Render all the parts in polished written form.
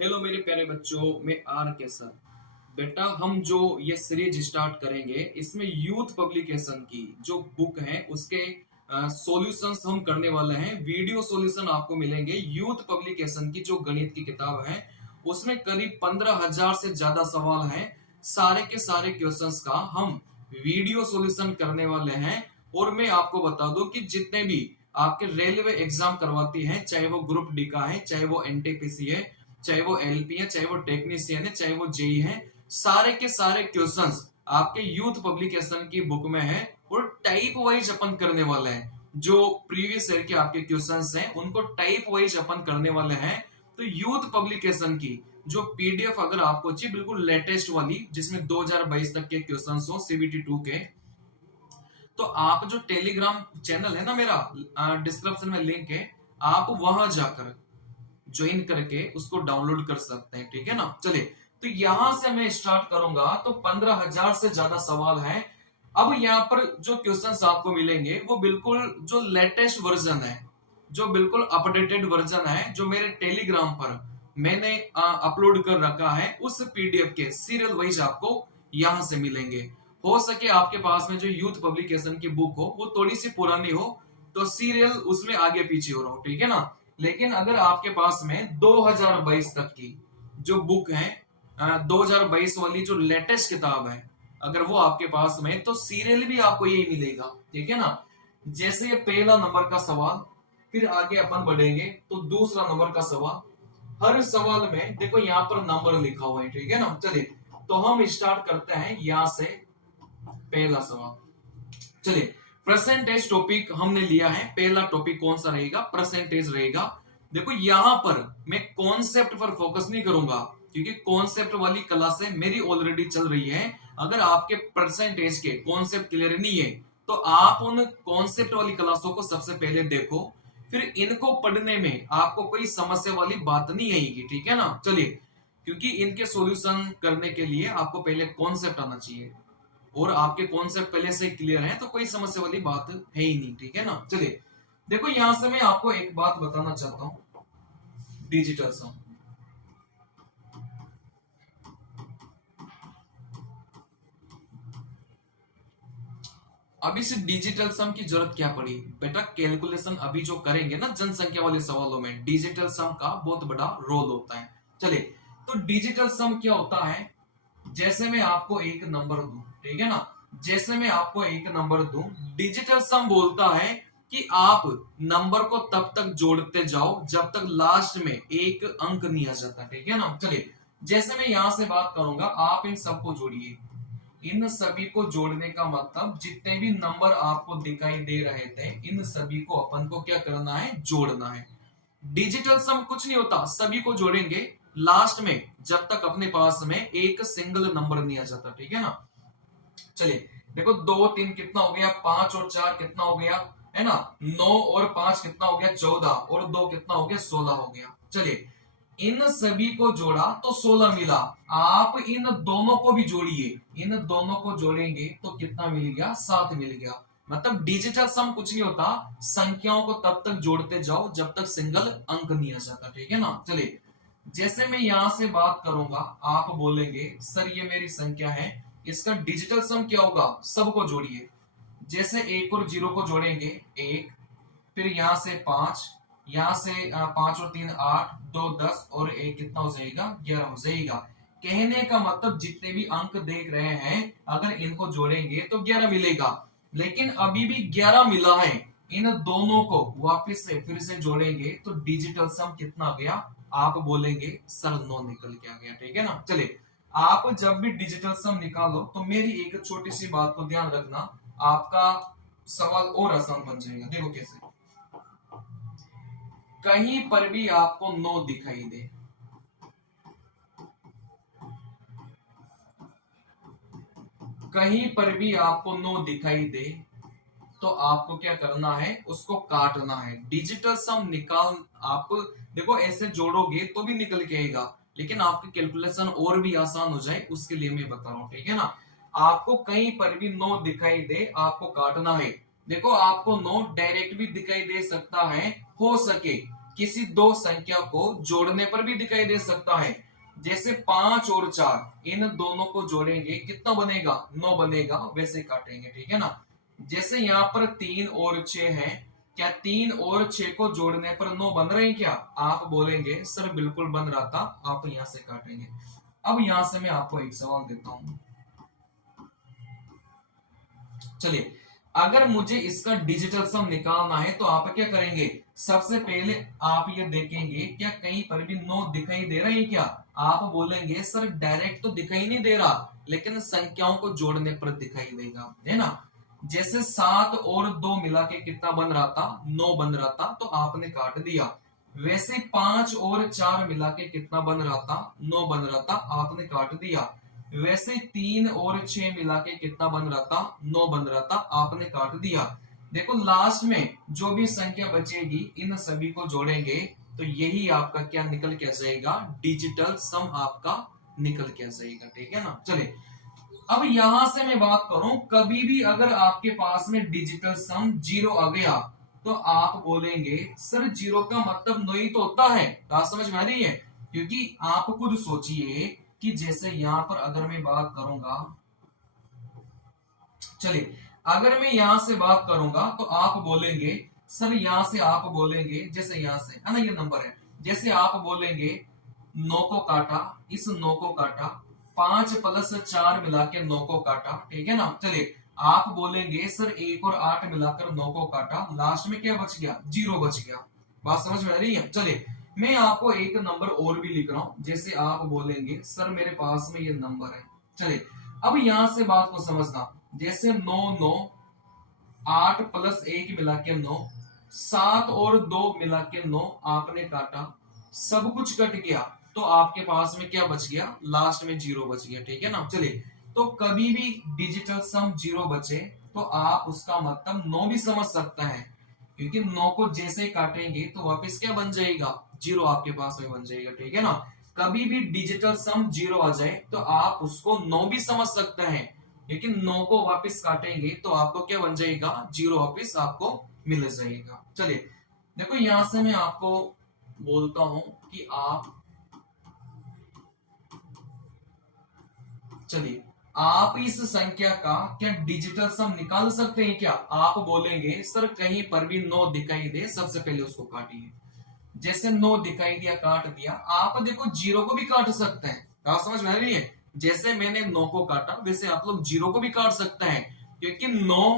Hello मेरे प्यारे बच्चों, मैं आर के सर। बेटा, हम जो ये सीरीज स्टार्ट करेंगे इसमें यूथ पब्लिकेशन की जो बुक है उसके सॉल्यूशंस हम करने वाले हैं। वीडियो सॉल्यूशन आपको मिलेंगे। यूथ पब्लिकेशन की जो गणित की किताब है उसमें करीब 15,000 से ज्यादा सवाल हैं। सारे के सारे क्वेश्चंस का हम वीडियो सॉल्यूशन करने वाले हैं। और मैं आपको बता दूं कि जितने भी आपके रेलवे एग्जाम करवाती है, चाहे वो ग्रुप डी का है, चाहे वो एनटीपीसी है, चाहे वो एलपी है, चाहे वो टेक्नीशियन है, चाहे वो जेई है, सारे के सारे क्वेश्चंस आपके यूथ पब्लिकेशन की बुक में है। और टाइप वाइज अपन करने वाले हैं। जो प्रीवियस ईयर के आपके क्वेश्चंस हैं उनको टाइप वाइज अपन करने वाले हैं। तो यूथ पब्लिकेशन की जो पीडीएफ अगर आपको चाहिए बिल्कुल लेटेस्ट वाली, जिसमें 2022 तक के क्वेश्चंस हो सीबीटी 2 के, तो आप जो टेलीग्राम चैनल है ना मेरा, डिस्क्रिप्शन में लिंक है, आप वहां जाकर ज्वाइन करके उसको डाउनलोड कर सकते हैं। ठीक है ना। चलिए, तो यहां से मैं स्टार्ट करूंगा। तो 15,000 से ज्यादा सवाल है। अब यहाँ पर जो क्वेश्चंस आपको मिलेंगे वो बिल्कुल जो लेटेस्ट वर्जन है, जो बिल्कुल अपडेटेड वर्जन है, जो मेरे टेलीग्राम पर मैंने अपलोड कर रखा है, उस पीडीएफ के सीरियल वाइज आपको यहां से मिलेंगे। हो सके आपके पास में जो यूथ पब्लिकेशन की बुक हो वो थोड़ी सी पुरानी हो, तो सीरियल उसमें आगे पीछे हो रहा हो। ठीक है ना। लेकिन अगर आपके पास में 2022 तक की जो बुक है, 2022 वाली जो लेटेस्ट किताब है, अगर वो आपके पास में, तो सीरियल भी आपको यही मिलेगा। ठीक है ना। जैसे ये पहला नंबर का सवाल, फिर आगे अपन बढ़ेंगे तो दूसरा नंबर का सवाल। हर सवाल में देखो यहाँ पर नंबर लिखा हुआ है। ठीक है ना। चलिए, तो हम स्टार्ट करते हैं यहां से पहला सवाल। चलिए, परसेंटेज टॉपिक हमने लिया है। पहला टॉपिक कौन सा रहेगा? परसेंटेज रहेगा। देखो, यहां पर मैं कॉन्सेप्ट पर फोकस नहीं करूंगा, क्योंकि कॉन्सेप्ट वाली क्लासें मेरी ऑलरेडी चल रही है। अगर आपके परसेंटेज के कॉन्सेप्ट क्लियर नहीं है तो आप उन कॉन्सेप्ट वाली क्लासों को सबसे पहले देखो, फिर इनको पढ़ने में आपको कोई समस्या वाली बात नहीं आएगी। ठीक है ना। चलिए, क्योंकि इनके सॉल्यूशन करने के लिए आपको पहले कॉन्सेप्ट आना चाहिए, और आपके कॉन्सेप्ट पहले से क्लियर है तो कोई समस्या वाली बात है ही नहीं। ठीक है ना। चलिए, देखो यहां से मैं आपको एक बात बताना चाहता हूं। डिजिटल सम, अब इस डिजिटल सम की जरूरत क्या पड़ी? बेटा, कैलकुलेशन अभी जो करेंगे ना जनसंख्या वाले सवालों में, डिजिटल सम का बहुत बड़ा रोल होता है। चलिए, तो डिजिटल सम क्या होता है? जैसे मैं आपको एक नंबर दूं, ठीक है ना, जैसे मैं आपको एक नंबर दूं, डिजिटल सम बोलता है कि आप नंबर को तब तक जोड़ते जाओ जब तक लास्ट में एक अंक नहीं आ जाता। ठीक है ना। चलिए, जैसे मैं यहां से बात करूंगा, आप इन सबको जोड़िए। इन सभी को जोड़ने का मतलब जितने भी नंबर आपको दिखाई दे रहे थे, इन सभी को अपन को क्या करना है? जोड़ना है। डिजिटल सम कुछ नहीं होता, सभी को जोड़ेंगे लास्ट में जब तक अपने पास में एक सिंगल नंबर नहीं आ जाता। ठीक है ना। चलिए, देखो, 2 3 कितना हो गया? 5 और 4 कितना हो गया? है ना। 9 और 5 कितना हो गया? 14, और 2 कितना हो गया? 16 हो गया। चलिए, इन सभी को जोड़ा तो 16 मिला। आप इन दोनों को भी जोड़िए, इन दोनों को जोड़ेंगे तो कितना मिल गया? 7 मिल गया। मतलब डिजिटल सम कुछ नहीं होता, संख्याओं को तब तक जोड़ते जाओ जब तक सिंगल अंक नहीं आ जाता। ठीक है ना। चलिए, जैसे मैं यहां से बात करूंगा, आप बोलेंगे सर ये मेरी संख्या है, इसका डिजिटल सम क्या होगा? सबको जोड़िए। जैसे 1 और 0 को जोड़ेंगे, 1, फिर यहां से 5, यहां से 5 और 3 8, 2 10, और 1 कितना हो जाएगा? 11 हो जाएगा। कहने का मतलब जितने भी अंक देख रहे हैं, अगर इनको जोड़ेंगे तो 11 मिलेगा। लेकिन अभी भी 11 मिला है, इन दोनों को वापस से फिर से जोड़ेंगे तो डिजिटल सम कितना आ गया? आप बोलेंगे सर 9 निकल के आ गया। ठीक है ना। चलिए, आप जब भी डिजिटल सम निकालो तो मेरी एक छोटी सी बात को ध्यान रखना, आपका सवाल और आसान बन जाएगा। देखो कैसे, कहीं पर भी आपको 9 दिखाई दे, कहीं पर भी आपको 9 दिखाई दे, तो आपको क्या करना है? उसको काटना है। डिजिटल सम निकाल, आप देखो ऐसे जोड़ोगे तो भी निकल के आएगा, लेकिन आपकी कैलकुलेशन और भी आसान हो जाए उसके लिए मैं बता रहा हूं। ठीक है ना। आपको कहीं पर भी 9 दिखाई दे, आपको काटना है। देखो, आपको 9 डायरेक्ट भी दिखाई दे सकता है, हो सके किसी दो संख्या को जोड़ने पर भी दिखाई दे सकता है। जैसे 5 और 4, इन दोनों को जोड़ेंगे कितना बनेगा, 9 बनेगा, वैसे काटेंगे, ठीक है ना। जैसे यहाँ पर 3 और 6 है, क्या 3 और 6 को जोड़ने पर 9 बन रहे हैं क्या? आप बोलेंगे सर बिल्कुल बन रहा था, आप यहां से काटेंगे। अब यहां से मैं आपको एक सवाल देता हूं, चलिए, अगर मुझे इसका डिजिटल सम निकालना है तो आप क्या करेंगे, सबसे पहले आप ये देखेंगे क्या कहीं पर भी 9 दिखाई दे रहे हैं क्या? आप बोलेंगे सर डायरेक्ट तो दिखाई नहीं दे रहा, लेकिन संख्याओं को जोड़ने पर दिखाई देगा, है ना। जैसे 7 और 2 मिला के कितना बन रहा था, 9 बन रहा था, तो आपने काट दिया। वैसे 5 और 4 मिला के कितना बन रहा था, 9 बन रहा था, आपने काट दिया। वैसे 3 और 6 मिला के कितना बन रहा था, 9 बन रहा था, आपने काट दिया। देखो लास्ट में जो भी संख्या बचेगी इन सभी को जोड़ेंगे तो यही आपका क्या निकल के आ जाएगा, डिजिटल सम आपका निकल के आ जाएगा, ठीक है ना। चलिए, अब यहां से मैं बात करूं, कभी भी अगर आपके पास में डिजिटल सम 0 आ गया तो आप बोलेंगे सर 0 का मतलब 9 ही तो होता है। बात समझ में आ रही है? क्योंकि आप खुद सोचिए कि जैसे यहां पर अगर मैं बात करूंगा, चलिए अगर मैं यहां से बात करूंगा तो आप बोलेंगे सर, यहां से आप बोलेंगे जैसे यहां से है ना, ये नंबर है, जैसे आप बोलेंगे 9 को काटा, इस 9 को काटा, 5 प्लस 4 मिला के 9 को काटा, ठीक है ना। चलिए आप बोलेंगे सर 1 और 8 मिलाकर 9 को काटा, लास्ट में क्या बच गया, 0 बच गया। बात समझ में आ रही है? चलिए मैं आपको एक नंबर और भी लिख रहा हूं, जैसे आप बोलेंगे सर मेरे पास में ये नंबर है। चलिए अब यहां से बात को समझना, जैसे 9 9, 8 प्लस 1 मिला के 9, 7 और 2 मिला के 9, आपने काटा, सब कुछ कट गया, तो आपके पास में क्या बच गया, लास्ट में 0 बच गया, ठीक है ना। चलिए तो कभी भी डिजिटल सम 0 बचे तो आप उसका मतलब 9 भी समझ सकते हैं, क्योंकि 9 को जैसे ही काटेंगे तो वापस क्या बन जाएगा, 0 आपके पास में बन जाएगा, ठीक है ना। कभी भी डिजिटल सम 0 आ जाए तो आप उसको 9 भी समझ सकते हैं, लेकिन 9 को वापस काटेंगे तो आपको क्या बन जाएगा, 0 वापस आपको मिल जाएगा। चलिए देखो यहां से मैं आपको बोलता हूं कि आप, चलिए आप इस संख्या का क्या डिजिटल सम निकाल सकते हैं क्या? आप बोलेंगे सर कहीं पर भी 9 दिखाई दे, सबसे पहले उसको काटिए। जैसे 9 दिखाई दिया, काट दिया, आप देखो 0 को भी काट सकते हैं। बात समझ में आ रही है? जैसे मैंने 9 को काटा वैसे आप लोग 0 को भी काट सकते हैं, क्योंकि 9,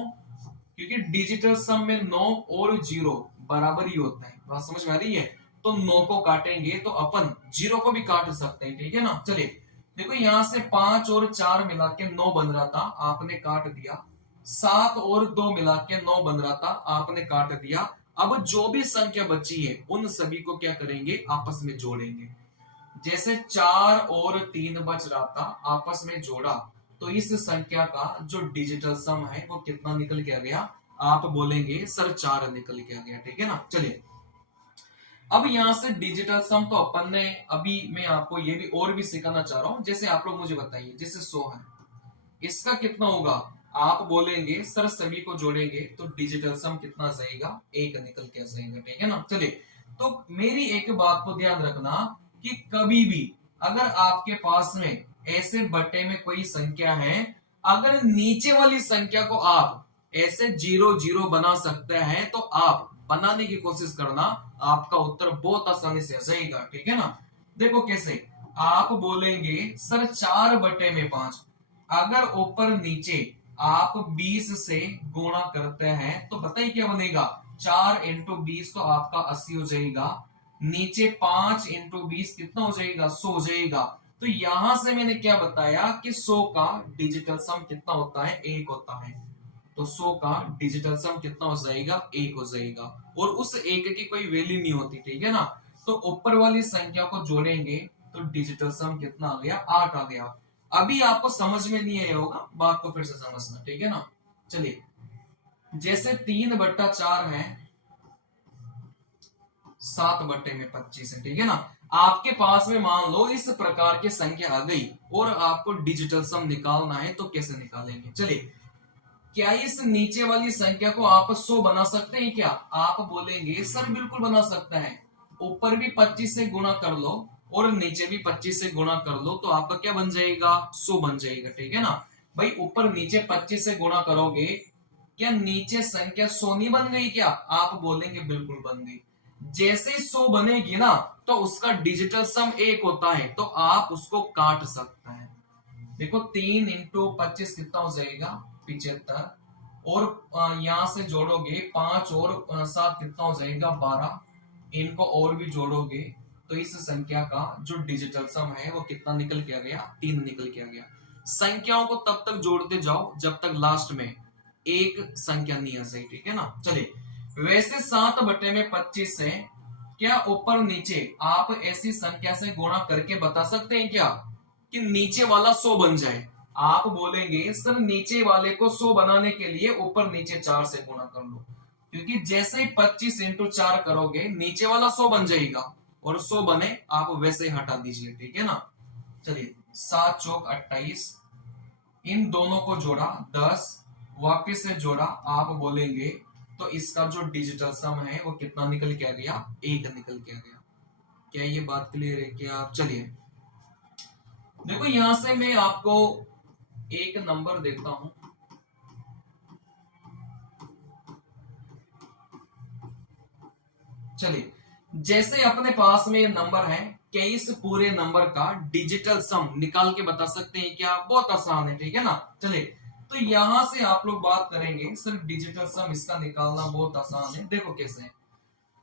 क्योंकि डिजिटल सम में 9 और 0 बराबर ही होता है। बात समझ में आ रही है? तो 9 को काटेंगे तो अपन 0 को भी काट सकते हैं, ठीक है ना। चलिए देखो यहां से 5 और 4 मिला के 9 बन रहा था, आपने काट दिया। 7 और 2 मिला के 9 बन रहा था, आपने काट दिया। अब जो भी संख्या बची है उन सभी को क्या करेंगे, आपस में जोड़ेंगे। जैसे 4 और 3 बच रहा था, आपस में जोड़ा, तो इस संख्या का जो डिजिटल सम है वो कितना निकल के आ गया, आप बोलेंगे सर 4 निकल के आ गया, ठीक है ना। चलिए अब यहां से डिजिटल सम तो अपन ने, अभी मैं आपको ये भी और भी सिखाना चाह रहा हूं। जैसे आप लोग मुझे बताइए, जैसे 100 है, इसका कितना होगा, आप बोलेंगे सर सभी को जोड़ेंगे तो डिजिटल सम कितना जाएगा, 1 निकल के जाएगा, ठीक है ना। चलिए तो मेरी एक बात को ध्यान रखना कि कभी भी अगर आपके पास में ऐसे बटे में कोई संख्या है, अगर नीचे वाली संख्या को आप ऐसे 0 0 बना सकते हैं तो आप बनाने की कोशिश करना, आपका उत्तर बहुत आसानी से आ जाएगा, ठीक है ना। देखो कैसे, आप बोलेंगे सर 4 बटे में 5, अगर ऊपर नीचे आप 20 से गुणा करते हैं तो बताइए क्या बनेगा, 4 इंटू 20 तो आपका 80 हो जाएगा, नीचे 5 इंटू 20 कितना हो जाएगा, 100 हो जाएगा। तो यहां से मैंने क्या बताया कि 100 का डिजिटल सम कितना होता है, 1 होता है। तो 100 का डिजिटल सम कितना हो जाएगा, 1 हो जाएगा, और उस 1 की कोई वैल्यू नहीं होती, ठीक है ना। तो ऊपर वाली संख्या को जोड़ेंगे तो डिजिटल सम कितना आ गया, 8 आ गया। अभी आपको समझ में नहीं आया होगा, बात को फिर से समझना, ठीक है ना। चलिए जैसे 3/4 है, 7 बटे में 25 है, ठीक है ना। आपके पास में मान लो इस प्रकार की संख्या आ गई और आपको डिजिटल सम निकालना है तो कैसे निकालेंगे। चलिए क्या इस नीचे वाली संख्या को आप 100 बना सकते हैं क्या? आप बोलेंगे सर बिल्कुल बना सकते हैं। ऊपर भी 25 से गुणा कर लो और नीचे भी 25 से गुणा कर लो तो आपका क्या बन जाएगा, 100 बन जाएगा। ठीक है ना भाई, ऊपर नीचे 25 से गुणा करोगे, क्या नीचे संख्या 100 नहीं बन गई क्या? आप बोलेंगे बिल्कुल बन गई। जैसे ही 100 बनेगी ना तो उसका डिजिटल सम 1 होता है, तो आप उसको काट सकते हैं। देखो 3 इंटू 25 कितना हो जाएगा, 75। और यहां से जोड़ोगे 5 और 7 कितना हो जाएगा, 12। इनको और भी जोड़ोगे तो इस संख्या का जो डिजिटल सम है वो कितना निकल के आ गया, 3 निकल के आ गया। संख्याओं को तब तक जोड़ते जाओ जब तक लास्ट में एक संख्या नहीं आ जाए। ठीक है ना, चलिए। वैसे 7/25 से क्या ऊपर नीचे आप ऐसी संख्या से गुणा करके बता सकते हैं क्या कि नीचे वाला 100 बन जाए? आप बोलेंगे सर नीचे वाले को 100 बनाने के लिए ऊपर नीचे 4 से गुणा कर लो, क्योंकि जैसे ही 25 इंटू 4 करोगे नीचे वाला 100 बन जाएगा और 100 बने आप वैसे ही हटा दीजिए। ठीक है ना, चलिए। 7 चौक 28, इन दोनों को जोड़ा 10, वापिस से जोड़ा, आप बोलेंगे तो इसका जो डिजिटल सम है वो कितना निकल के आ गया, 1 निकल के आ गया। क्या ये बात क्लियर है क्या? चलिए देखो यहां से मैं आपको एक नंबर देता हूं। चलिए, जैसे अपने पास में नंबर है, क्या इस पूरे नंबर का डिजिटल सम निकाल के बता सकते हैं क्या? बहुत आसान है। ठीक है ना, चलिए। तो यहां से आप लोग बात करेंगे सर डिजिटल सम इसका निकालना बहुत आसान है। देखो कैसे है,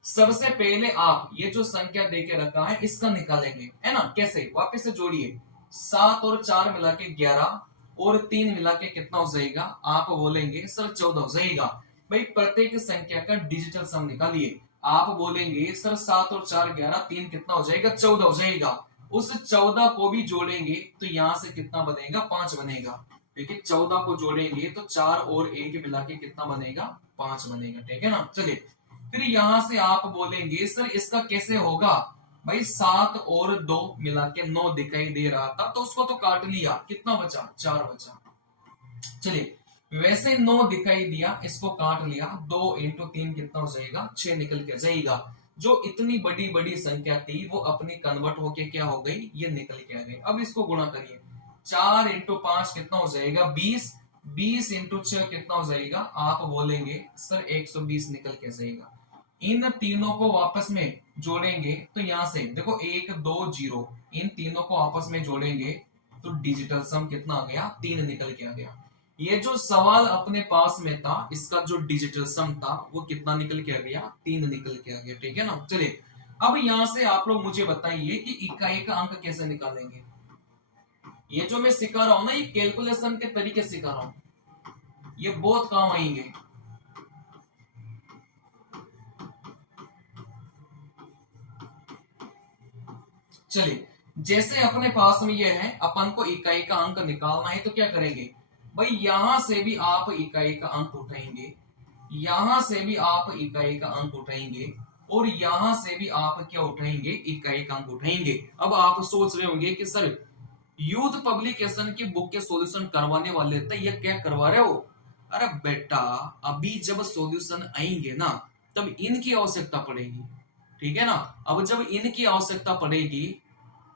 सबसे पहले आप ये जो संख्या देके रखा है इसका निकालेंगे, है ना। कैसे? वापस से जोड़िए, 7 और 4 मिला के 11 और 3 मिला के कितना हो जाएगा? आप बोलेंगे सर 14 हो जाएगा। भाई प्रत्येक संख्या का डिजिटल सम निकालिए। आप बोलेंगे सर 7 और 4 11, 3 कितना हो जाएगा? 14 हो जाएगा। उस 14 को भी जोड़ेंगे तो यहां से कितना बनेगा? 5 बनेगा। क्योंकि 14 को जोड़ेंगे तो 4 और 1 मिला के कितना बनेगा? 5 बनेगा। ठीक है ना, चलिए। फिर यहां से आप बोलेंगे सर इसका कैसे होगा? भाई 7 और 2 मिला के 9 दिखाई दे रहा था तो उसको तो काट लिया, कितना बचा? 4 बचा। चलिए, वैसे 9 दिखाई दिया, इसको काट लिया, 2 इंटू 3 कितना हो जाएगा? 6 निकल के जाएगा। जो इतनी बड़ी बड़ी संख्या थी वो अपनी कन्वर्ट होके क्या हो गई? ये निकल के आ गई। अब इसको गुणा करिए, 4 इंटू 5 कितना हो जाएगा? 20। 20 इंटू 6 कितना हो जाएगा? आप बोलेंगे सर 120 निकल के जाएगा। इन तीनों को वापस में जोड़ेंगे तो यहां से देखो 1 2 0, इन तीनों को आपस में जोड़ेंगे तो डिजिटल सम कितना आ गया? 3 निकल के आ गया। ये जो सवाल अपने पास में था इसका जो डिजिटल सम था वो कितना निकल के आ गया? 3 निकल के आ गया। ठीक है ना, चलिए। अब यहां से आप लोग मुझे बताइए कि इकाई का अंक कैसे निकालेंगे। ये जो मैं सिखा रहा हूं ना, ये कैलकुलेशन के तरीके सिखा रहा हूं, ये बहुत काम आएंगे। चलिए, जैसे अपने पास में ये है, अपन को इकाई का अंक निकालना है तो क्या करेंगे? भाई यहां से भी आप इकाई का अंक उठाएंगे, यहां से भी आप इकाई का अंक उठाएंगे और यहां से भी आप क्या उठाएंगे? इकाई का अंक उठाएंगे। अब आप सोच रहे होंगे कि सर यूथ पब्लिकेशन की बुक के सॉल्यूशन करवाने वाले थे, ये क्या करवा रहे हो? अरे बेटा, अभी जब सॉल्यूशन आएंगे ना तब इनकी आवश्यकता पड़ेगी। ठीक है ना, अब जब इनकी आवश्यकता पड़ेगी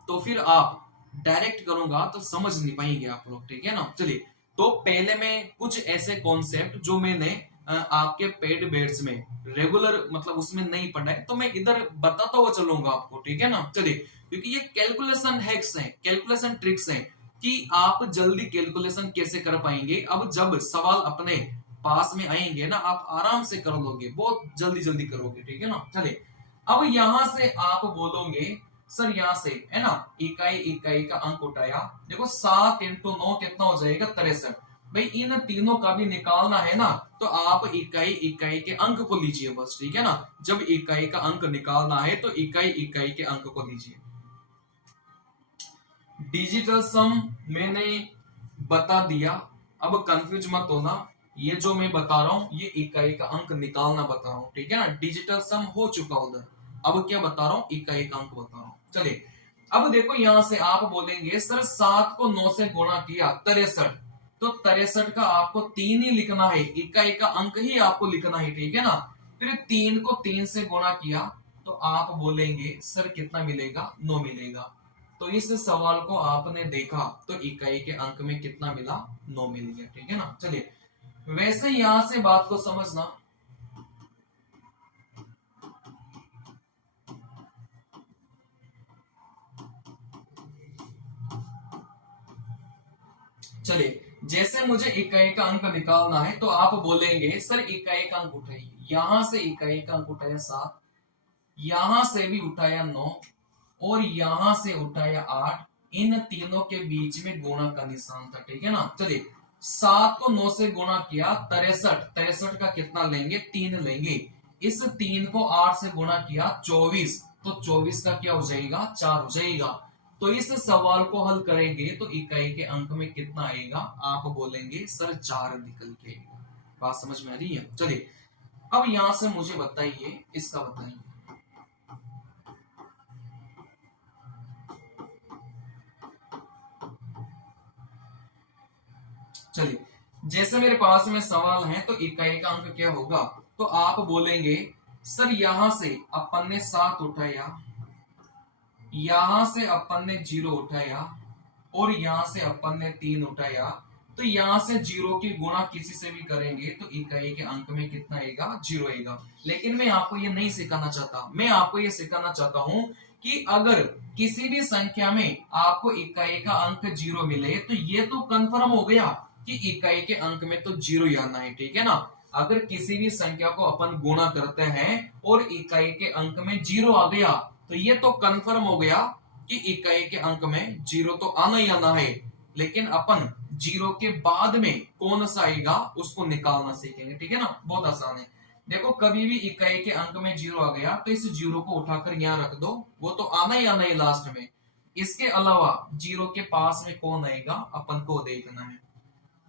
तो फिर आप डायरेक्ट करूंगा तो समझ नहीं पाएंगे आप लोग। ठीक है ना, चलिए। तो पहले मैं कुछ ऐसे कॉन्सेप्ट जो मैंने आपके पेड बेड्स में रेगुलर मतलब उसमें नहीं पढ़ा है तो मैं इधर बताता हुआ चलूंगा आपको। ठीक है ना, चलिए। क्योंकि ये कैलकुलेशन हैक्स हैं, कैलकुलेशन ट्रिक्स हैं कि आप जल्दी कैलकुलेशन कैसे कर पाएंगे। अब जब सवाल अपने पास में आएंगे ना आप आराम से कर लोगे, बहुत जल्दी जल्दी करोगे। ठीक है ना, चलिए। अब यहां से आप बोलोगे सर यहां से है ना इकाई इकाई का अंक उठाया, देखो 7 इंटू 9 कितना हो जाएगा? 63। भाई इन तीनों का भी निकालना है ना तो आप इकाई इकाई के अंक को लीजिए बस। ठीक है ना, जब इकाई का अंक निकालना है तो इकाई इकाई के अंक को लीजिए। डिजिटल सम मैंने बता दिया, अब कंफ्यूज मत होना, ये जो मैं बता रहा हूं ये इकाई का अंक निकालना बता रहा हूं। ठीक है ना, डिजिटल सम हो चुका उधर, अब क्या बता रहा हूं? इकाई का अंक बता रहा हूं। चलिए, अब देखो यहां से आप बोलेंगे सर 7 को 9 से गुणा किया 63, तो 63 का आपको 3 ही लिखना है, इकाई का अंक ही आपको लिखना है। ठीक है ना, फिर 3 को 3 से गुणा किया तो आप बोलेंगे सर कितना मिलेगा, 9 मिलेगा। तो इस सवाल को आपने देखा तो इकाई के अंक में कितना मिला, 9 मिल गया, ठीक है ना। चलिए वैसे यहां से बात को समझना, चलिए जैसे मुझे इकाई का अंक निकालना है तो आप बोलेंगे सर इकाई का अंक उठाइए, यहां से इकाई का अंक उठाया 7, यहां से भी उठाया 9 और यहां से उठाया 8, इन तीनों के बीच में गुणा का निशान था, ठीक है ना। चलिए 7 को 9 से गुणा किया 63, 63 का कितना लेंगे, 3 लेंगे। इस 3 को 8 से गुणा किया 24, तो 24 का क्या हो जाएगा, 4 हो जाएगा। तो इस सवाल को हल करेंगे तो इकाई के अंक में कितना आएगा, आप बोलेंगे सर 4 निकल के आएगा। बात समझ में आ रही है। चलिए अब यहां से मुझे बताइए, इसका बताइए। चलिए जैसे मेरे पास में सवाल है तो इकाई का अंक क्या होगा, तो आप बोलेंगे सर यहां से अपन ने 7 उठाया, यहां से अपन ने 0 उठाया और यहां से अपन ने 3 उठाया, तो यहां से 0 की गुणा किसी से भी करेंगे तो इकाई के अंक में कितना आएगा, 0 आएगा। लेकिन मैं आपको ये नहीं सिखाना चाहता, मैं आपको ये सिखाना चाहता हूं कि अगर किसी भी संख्या में आपको इकाई का अंक 0 मिले तो ये तो कंफर्म हो गया कि इकाई के अंक में तो 0 ही आना है, ठीक है ना। अगर किसी भी संख्या को अपन गुणा करते हैं और इकाई के अंक में 0 आ गया तो ये तो कंफर्म हो गया कि इकाई के अंक में 0 तो आना ही आना है। लेकिन अपन 0 के बाद में कौन सा आएगा उसको निकालना सीखेंगे, ठीक है ना। बहुत आसान है। देखो कभी भी इकाई के अंक में 0 आ गया तो इस 0 को उठाकर यहां रख दो, वो तो आना ही आना है लास्ट में। इसके अलावा 0 के पास में कौन आएगा अपन को देखना है।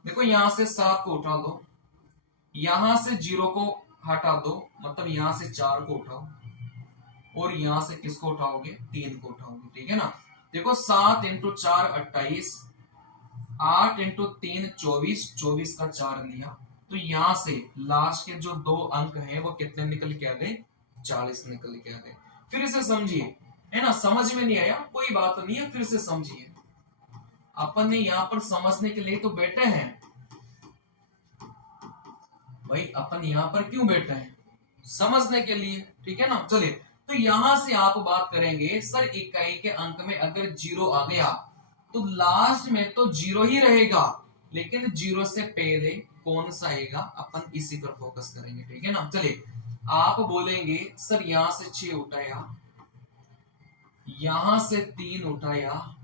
देखो यहां से 7 को उठा दो, यहां से 0 को हटा दो, मतलब यहां से 4 को उठाओ और यहां से किसको उठाओगे, 3 को उठाओगे, ठीक है ना। देखो 7 इंटू 4 28, 8 इंटू 3 24, 24 का 4 लिया, तो यहां से लास्ट के जो 2 अंक हैं वो कितने निकल के आ गए, 40 निकल के आ गए। फिर इसे समझिए, है ना। समझ में नहीं आया कोई बात नहीं है, फिर से समझिए। अपन ने यहां पर समझने के लिए तो बैठे हैं भाई, अपन यहां पर क्यों बैठे हैं, समझने के लिए, ठीक है ना। चलिए तो यहां से आप बात करेंगे सर इकाई के अंक में अगर 0 आ गया तो लास्ट में तो 0 ही रहेगा, लेकिन 0 से पहले कौन सा आएगा, अपन इसी पर फोकस करेंगे, ठीक है ना। चलिए आप बोलेंगे सर यहां से 6 उठाया, यहां से 3 उठाया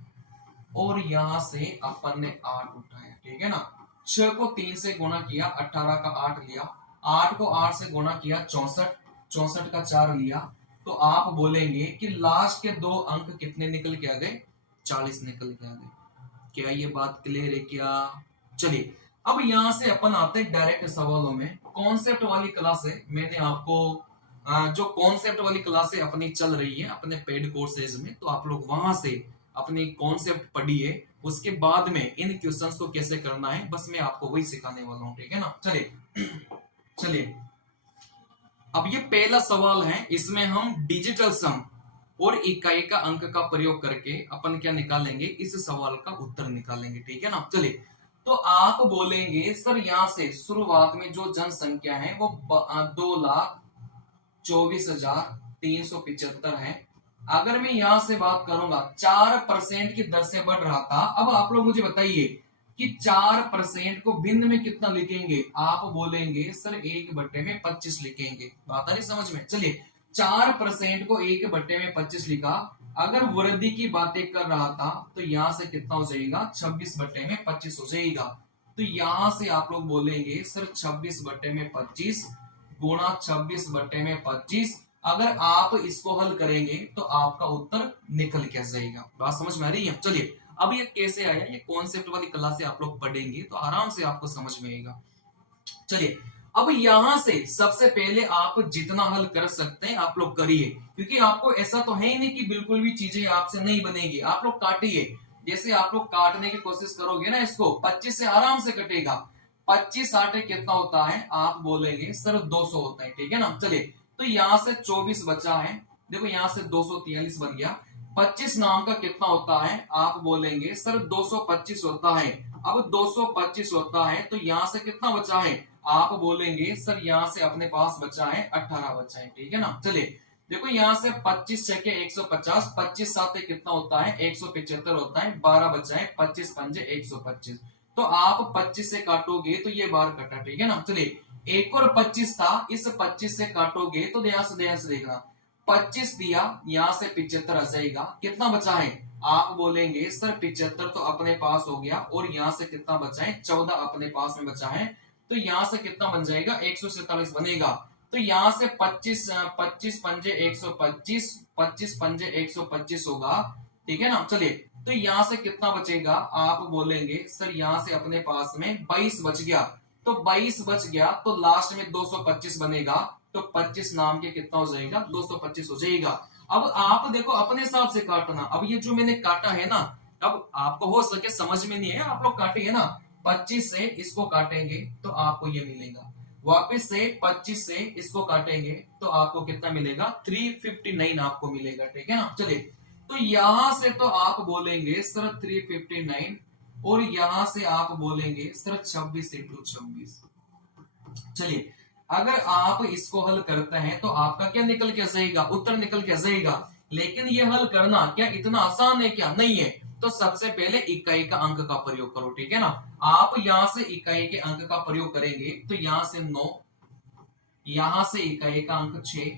और यहां से अपन ने 8 उठाया, ठीक है ना। 6 को 3 से गुणा किया 18 का 8 लिया, 8 को 8 से गुणा किया 64, 64 का 4 लिया, तो आप बोलेंगे कि लास्ट के 2 अंक कितने निकल के आ गए, 40 निकल के आ गए। क्या ये बात क्लियर है क्या। चलिए अब यहां से अपन आते हैं डायरेक्ट सवालों में। कॉन्सेप्ट वाली क्लास है, मैंने आपको जो कॉन्सेप्ट वाली क्लासें अपनी चल रही है अपने पेड कोर्सेज में, तो आप लोग वहां से अपनी कॉन्सेप्ट पढ़िए, उसके बाद में इन क्वेश्चंस को कैसे करना है बस मैं आपको वही सिखाने वाला हूं, ठीक है ना। चलिए चलिए अब ये पहला सवाल है, इसमें हम डिजिटल सम और इकाई का अंक का प्रयोग करके अपन क्या निकालेंगे, इस सवाल का उत्तर निकालेंगे, ठीक है ना। चलिए तो आप बोलेंगे सर यहां से शुरुआत में जो जनसंख्या है वो 2,24,375 है। अगर मैं यहां से बात करूंगा 4% की दर से बढ़ रहा था, अब आप लोग मुझे बताइए कि 4% को भिन्न में कितना लिखेंगे, आप बोलेंगे सर 1/25 लिखेंगे। बात आ रही समझ में। चलिए 4% को 1/25 लिखा, अगर वृद्धि की बातें कर रहा था तो यहां से कितना हो जाएगा, 26/25 हो जाएगा। तो यहां से आप लोग बोलेंगे सर 26/25 गुणा 26/25, अगर आप इसको हल करेंगे तो आपका उत्तर निकल के जाएगा। बात समझ में आ रही है। चलिए अब ये कैसे आया, ये कॉन्सेप्ट वाली क्लास से आप लोग पढ़ेंगे तो आराम से आपको समझ में आएगा। चलिए अब यहां से सबसे पहले आप जितना हल कर सकते हैं आप लोग करिए, क्योंकि आपको ऐसा तो है ही नहीं कि बिल्कुल भी चीजें आपसे नहीं बनेगी। आप लोग काटिए, जैसे आप लोग काटने की कोशिश करोगे ना इसको, 25 से आराम से कटेगा। 25 8 कितना होता है, आप बोलेंगे सर 200 होता है, ठीक है ना। चलिए तो यहां से 24 बचा है, देखो यहाँ से 243 बन गया। 25 नाम का कितना होता है, आप बोलेंगे सर 225 होता है। अब 225 होता है तो यहाँ से कितना बचा है, आप बोलेंगे सर यहाँ से अपने पास बचा है 18 बचा है, ठीक है ना। चलिए देखो यहाँ से 25 छके 150, 25 सात कितना होता है 175 होता है, 12 बचा है, 25 पंजे 125। तो आप 25 से काटोगे तो ये बार कटा, ठीक है ना। चलिए एक और 25 था, इस 25 से काटोगे तो ध्यान से देखना, 25 दिया, यहाँ से 75 आ जाएगा, कितना बचा है, आप बोलेंगे सर 75 तो अपने पास हो गया, और यहाँ से कितना बचा है 14 अपने पास में बचा है, तो यहाँ से कितना बन जाएगा 147 बनेगा। तो यहाँ से 25 25 पंजे 125, 25 पंजे 125 होगा, ठीक है ना। चलिए तो यहाँ से कितना बचेगा, आप बोलेंगे सर यहाँ से अपने पास में 22 बच गया, तो 22 बच गया तो लास्ट में 225 बनेगा, तो 25 नाम के कितना हो जाएगा 225 हो जाएगा। अब आप देखो अपने हिसाब से काटना, अब ये जो मैंने काटा है ना, अब आपको हो सके समझ में नहीं है, आप लोग काटे है ना, 25 से इसको काटेंगे तो आपको ये मिलेगा, वापस से 25 से इसको काटेंगे तो आपको कितना मिलेगा 359 आपको मिलेगा, ठीक है ना। चलिए तो यहां से तो आप बोलेंगे सर 359, और यहां से आप बोलेंगे सर 26 इंटू 26। चलिए अगर आप इसको हल करते हैं तो आपका क्या निकल के जाएगा, उत्तर निकल के जाएगा। लेकिन ये हल करना क्या इतना आसान है, क्या नहीं है। तो सबसे पहले इकाई का अंक का प्रयोग करो, ठीक है ना। आप यहां से इकाई के अंक का प्रयोग करेंगे तो यहां से 9, यहां से इकाई का अंक 6,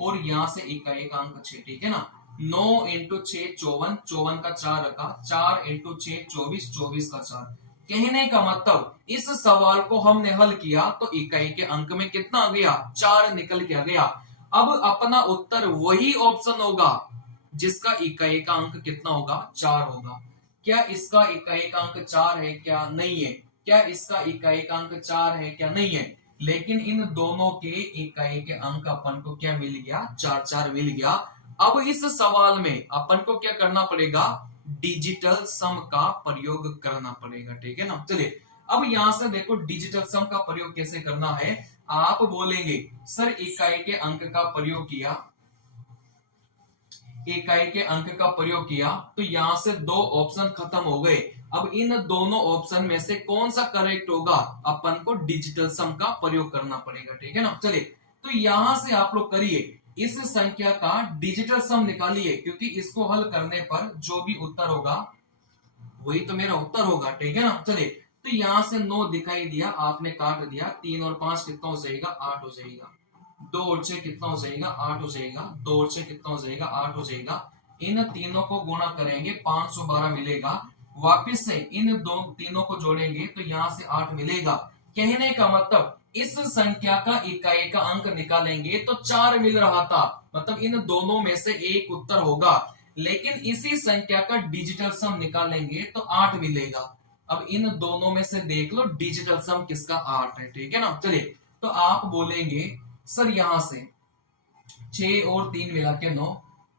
और यहां से इकाई का अंक 6, ठीक है ना। 9 इंटू 6 54, 54 का 4 रखा, 4 इंटू 6 24, 24 का 4। कहने का मतलब इस सवाल को हमने हल किया तो इकाई के अंक में कितना आ गया 4 निकल के आ गया। अब अपना उत्तर वही ऑप्शन होगा जिसका इकाई का अंक कितना होगा 4 होगा। क्या इसका इकाई का अंक 4 है, क्या नहीं है। क्या इसका इकाई का अंक 4 है, क्या नहीं है। लेकिन इन दोनों के इकाई के अंक अपन को क्या मिल गया 4 4 मिल गया। अब इस सवाल में अपन को क्या करना पड़ेगा, डिजिटल सम का प्रयोग करना पड़ेगा, ठीक है ना। चलिए अब यहां से देखो डिजिटल सम का प्रयोग कैसे करना है। आप बोलेंगे सर इकाई के अंक का प्रयोग किया, इकाई के अंक का प्रयोग किया तो यहां से 2 ऑप्शन खत्म हो गए। अब इन दोनों ऑप्शन में से कौन सा करेक्ट होगा, अपन को डिजिटल सम का प्रयोग करना पड़ेगा, ठीक है ना। चलिए तो यहां से आप लोग करिए, इस संख्या का डिजिटल सम निकालिए, क्योंकि इसको हल करने पर जो भी उत्तर होगा वही तो मेरा उत्तर होगा, ठीक है ना। चलिए तो यहां से 9 दिखाई दिया, आपने काट दिया, 3 और 5 कितना हो जाएगा 8 हो जाएगा, 2 और 6 कितना हो जाएगा 8 हो जाएगा, 2 और 6 कितना हो जाएगा 8 हो जाएगा। इन तीनों को गुणा करेंगे 512 मिलेगा, वापिस से इन दो तीनों को जोड़ेंगे तो यहाँ से 8 मिलेगा। कहने का मतलब इस संख्या का इकाई का अंक निकालेंगे तो 4 मिल रहा था, मतलब इन दोनों में से एक उत्तर होगा। लेकिन इसी संख्या का डिजिटल सम निकालेंगे तो 8 मिलेगा। अब इन दोनों में से देख लो डिजिटल सम किसका 8 है, ठीक है ना। चलिए तो आप बोलेंगे सर यहां से 6 और 3 मिला के 9,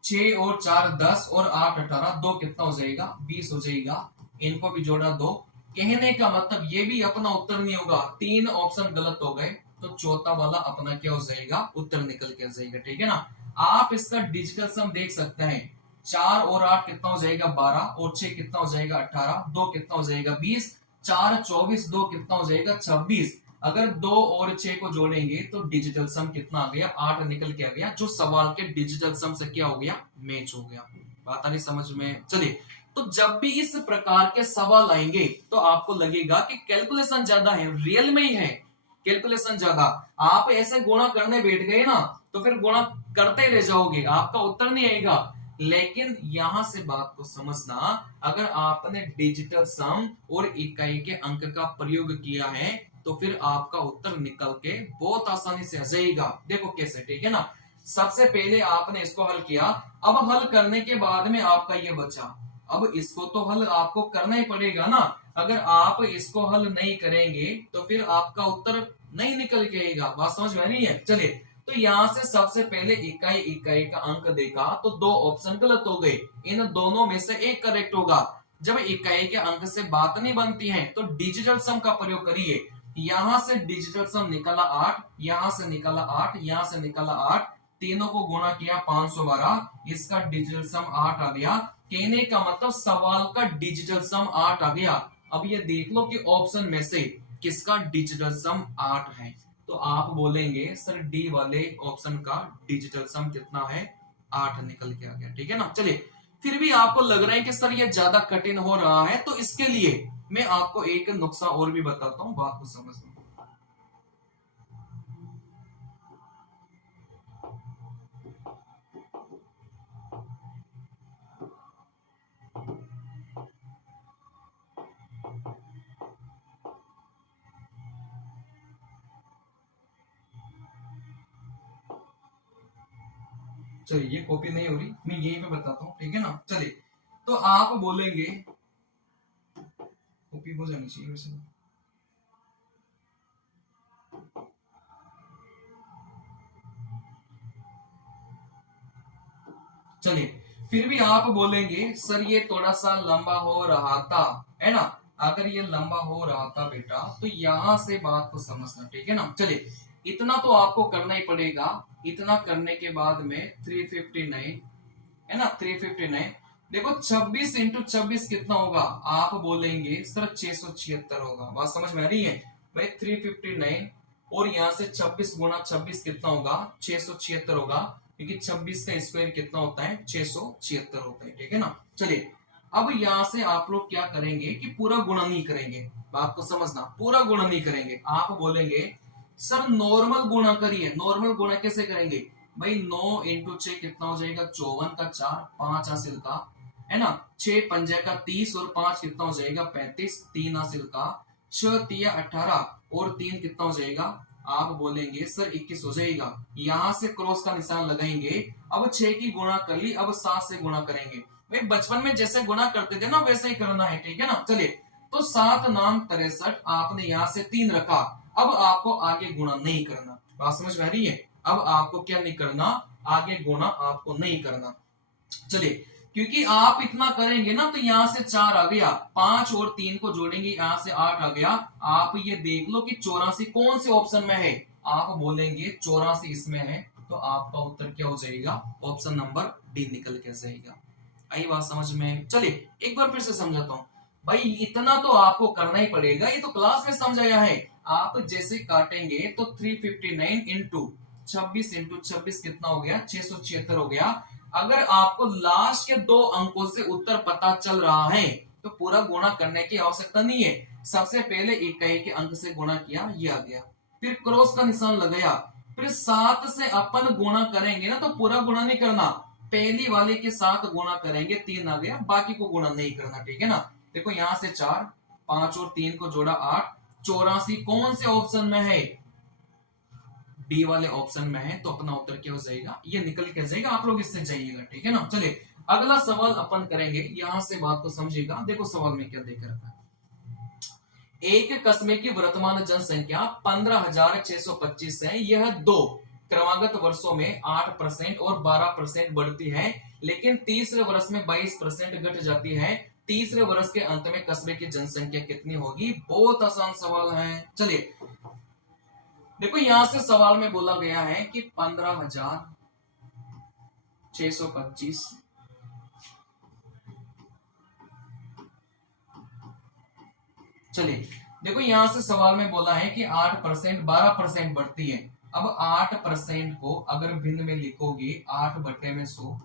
6 और 4 10 और 8 18, 2 कितना हो जाएगा 20 हो जाएगा। इनको भी जोड़ा 2। कहने का मतलब ये भी अपना उत्तर नहीं होगा, 3 ऑप्शन गलत हो गए तो चौथा वाला अपना क्या हो जाएगा उत्तर निकल के जाएगा, ठीक है ना। आप इसका डिजिटल सम देख सकते हैं, 4 और 8 कितना हो जाएगा 12, और 6 कितना हो जाएगा 18, 2 कितना हो जाएगा 20, 4 24, 2 कितना हो जाएगा 26। अगर 2 और 6 को जोड़ेंगे तो डिजिटल सम कितना आ गया 8 निकल के आ गया, जो सवाल के डिजिटल सम से क्या हो गया मैच हो गया। बात आ रही समझ में। चलिए तो जब भी इस प्रकार के सवाल आएंगे तो आपको लगेगा कि कैलकुलेशन ज्यादा है, रियल में ही है कैलकुलेशन ज्यादा। आप ऐसे गुणा करने बैठ गए ना तो फिर गुणा करते रह जाओगे, आपका उत्तर नहीं आएगा। लेकिन यहां से बात को समझना, अगर आपने डिजिटल सम और इकाई के अंक का प्रयोग किया है तो फिर आपका उत्तर निकल के बहुत आसानी से आ जाएगा। देखो कैसे, ठीक है ना। सबसे पहले आपने इसको हल किया, अब हल करने के बाद में आपका ये बचा, अब इसको तो हल आपको करना ही पड़ेगा ना। अगर आप इसको हल नहीं करेंगे तो फिर आपका उत्तर नहीं निकल के आएगा। बात समझ में नहीं है। चलिए तो यहां से सबसे पहले इकाई का अंक देखा तो 2 ऑप्शन गलत हो गए, इन दोनों में से एक करेक्ट होगा। जब इकाई के अंक से बात नहीं बनती है तो डिजिटल सम का प्रयोग करिए। यहां से डिजिटल सम निकला 8, यहां से निकला 8, यहां से निकला 8, तीनों को गुणा किया 512, इसका डिजिटल सम 8 आ गया। कहने का मतलब सवाल का डिजिटल सम 8 आ गया। अब ये देख लो कि ऑप्शन में से किसका डिजिटल सम 8 है, तो आप बोलेंगे सर डी वाले ऑप्शन का डिजिटल सम कितना है, 8 निकल के आ गया। ठीक है ना। चलिए, फिर भी आपको लग रहा है कि सर ये ज्यादा कठिन हो रहा है, तो इसके लिए मैं आपको एक नुस्खा और भी बताता हूं, बात को समझना। चलिए, ये कॉपी नहीं हो रही, मैं यहीं पे बताता हूँ। ठीक है ना। चलिए, तो आप बोलेंगे, कॉपी हो जानी चाहिए वैसे। चलिए, फिर भी आप बोलेंगे सर ये थोड़ा सा लंबा हो रहा था, है ना। अगर ये लंबा हो रहा था बेटा, तो यहां से बात को समझना। ठीक है ना। चलिए, इतना तो आपको करना ही पड़ेगा। इतना करने के बाद में 359, है ना, 359। देखो 26 इंटू 26 कितना होगा, आप बोलेंगे सर 676 होगा। बात समझ में आ रही है भाई। 359 और यहां से 26 गुना 26 कितना होगा, 676 होगा, क्योंकि 26 का स्क्वायर कितना होता है, 676 होता है। ठीक है ना। चलिए, अब यहां से आप लोग क्या करेंगे कि पूरा गुणा नहीं करेंगे। बात को समझना, पूरा गुणा नहीं करेंगे। आप बोलेंगे सर नॉर्मल गुणा करिए। नॉर्मल गुणा कैसे करेंगे भाई, 9 इंटू 6 कितना हो जाएगा, 54 का 4, 5 हासिल का, है ना, 6 पंजे का 30 और 5 कितना हो जाएगा, 35, 3 हासिल का, 6 तिया 18 और 3 कितना हो जाएगा, आप बोलेंगे सर 21 हो जाएगा। यहां से क्रॉस का निशान लगाएंगे। अब 6 की गुणा कर ली, अब 7 से गुणा करेंगे। भाई बचपन में जैसे गुणा करते थे ना, वैसे ही करना है। ठीक है ना। चलिए, तो 7 नाम 63, आपने यहां से 3 रखा। अब आपको आगे गुणा नहीं करना। बात समझ में आ रही है। अब आपको क्या नहीं करना, आगे गुणा आपको नहीं करना। चलिए, क्योंकि आप इतना करेंगे ना, तो यहां से 4 आ गया, 5 और 3 को जोड़ेंगे, यहां से 8 आ गया। आप ये देख लो कि 84 कौन से ऑप्शन में है, आप बोलेंगे 84 इसमें है, तो आपका उत्तर क्या हो जाएगा, ऑप्शन नंबर डी निकल के जाएगा। आई बात समझ में। चलिए, एक बार फिर से समझाता हूं भाई। इतना तो आपको करना ही पड़ेगा, ये तो क्लास में समझाया है। आप जैसे काटेंगे तो 359 इंटू 26 इंटू 26 कितना हो गया, 676 हो गया। अगर आपको लास्ट के 2 अंकों से उत्तर पता चल रहा है, तो पूरा गुणा करने की आवश्यकता नहीं है। सबसे पहले इकाई के अंक से गुणा किया, ये आ गया, फिर क्रॉस का निशान लगाया, फिर 7 से अपन गुणा करेंगे ना, तो पूरा गुणा नहीं करना, पहली वाले के साथ गुणा करेंगे, 3 आ गया, बाकी को गुणा नहीं करना। ठीक है ना। देखो यहां से 4, 5 और 3 को जोड़ा 8, 84 कौन से ऑप्शन में है, डी वाले ऑप्शन में है, तो अपना उत्तर क्या हो जाएगा, ये निकल के जाएगा। आप लोग इससे जाइएगा। ठीक है ना। चलिए, अगला सवाल अपन करेंगे, यहां से बात को समझिएगा। देखो सवाल में क्या देकर रखा है। एक कस्बे की वर्तमान जनसंख्या 15,625 है। यह 2 क्रमागत वर्षों में 8% और 12% बढ़ती है, लेकिन तीसरे वर्ष में 22% घट जाती है। तीसरे वर्ष के अंत में कस्बे की जनसंख्या कितनी होगी। बहुत आसान सवाल है। चलिए, देखो यहां से सवाल में बोला गया है कि 15,625, चलिए देखो यहां से सवाल में बोला है कि 8% 12% बढ़ती है। अब 8% को अगर भिन्न में लिखोगे, 8/100,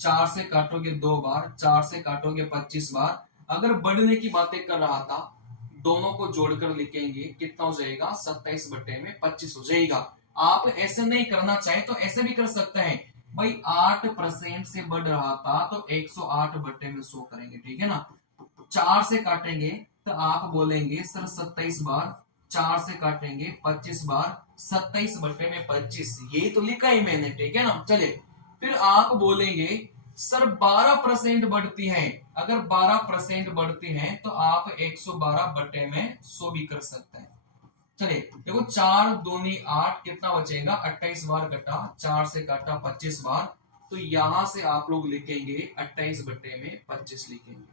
4 से काटोगे 2 बार, 4 से काटोगे 25 बार। अगर बढ़ने की बातें कर रहा था, दोनों को जोड़कर लिखेंगे, कितना हो जाएगा, 27/25 हो जाएगा। आप ऐसे नहीं करना चाहे तो ऐसे भी कर सकते हैं भाई। 8% से बढ़ रहा था तो 108/100 करेंगे। ठीक है ना। 4 से काटेंगे तो आप बोलेंगे सर 27 बार, 4 से काटेंगे 25 बार, 27/25, यही तो लिखा ही मैंने। ठीक है ना। चलिए, फिर आप बोलेंगे सर 12% बढ़ती है। अगर 12% बढ़ती है तो आप 112/100 भी कर सकते हैं। चलिए देखो, 4 दूनी 8, कितना बचेगा, 28 बार कटा, 4 से काटा 25 बार, तो यहां से आप लोग लिखेंगे 28/25 लिखेंगे।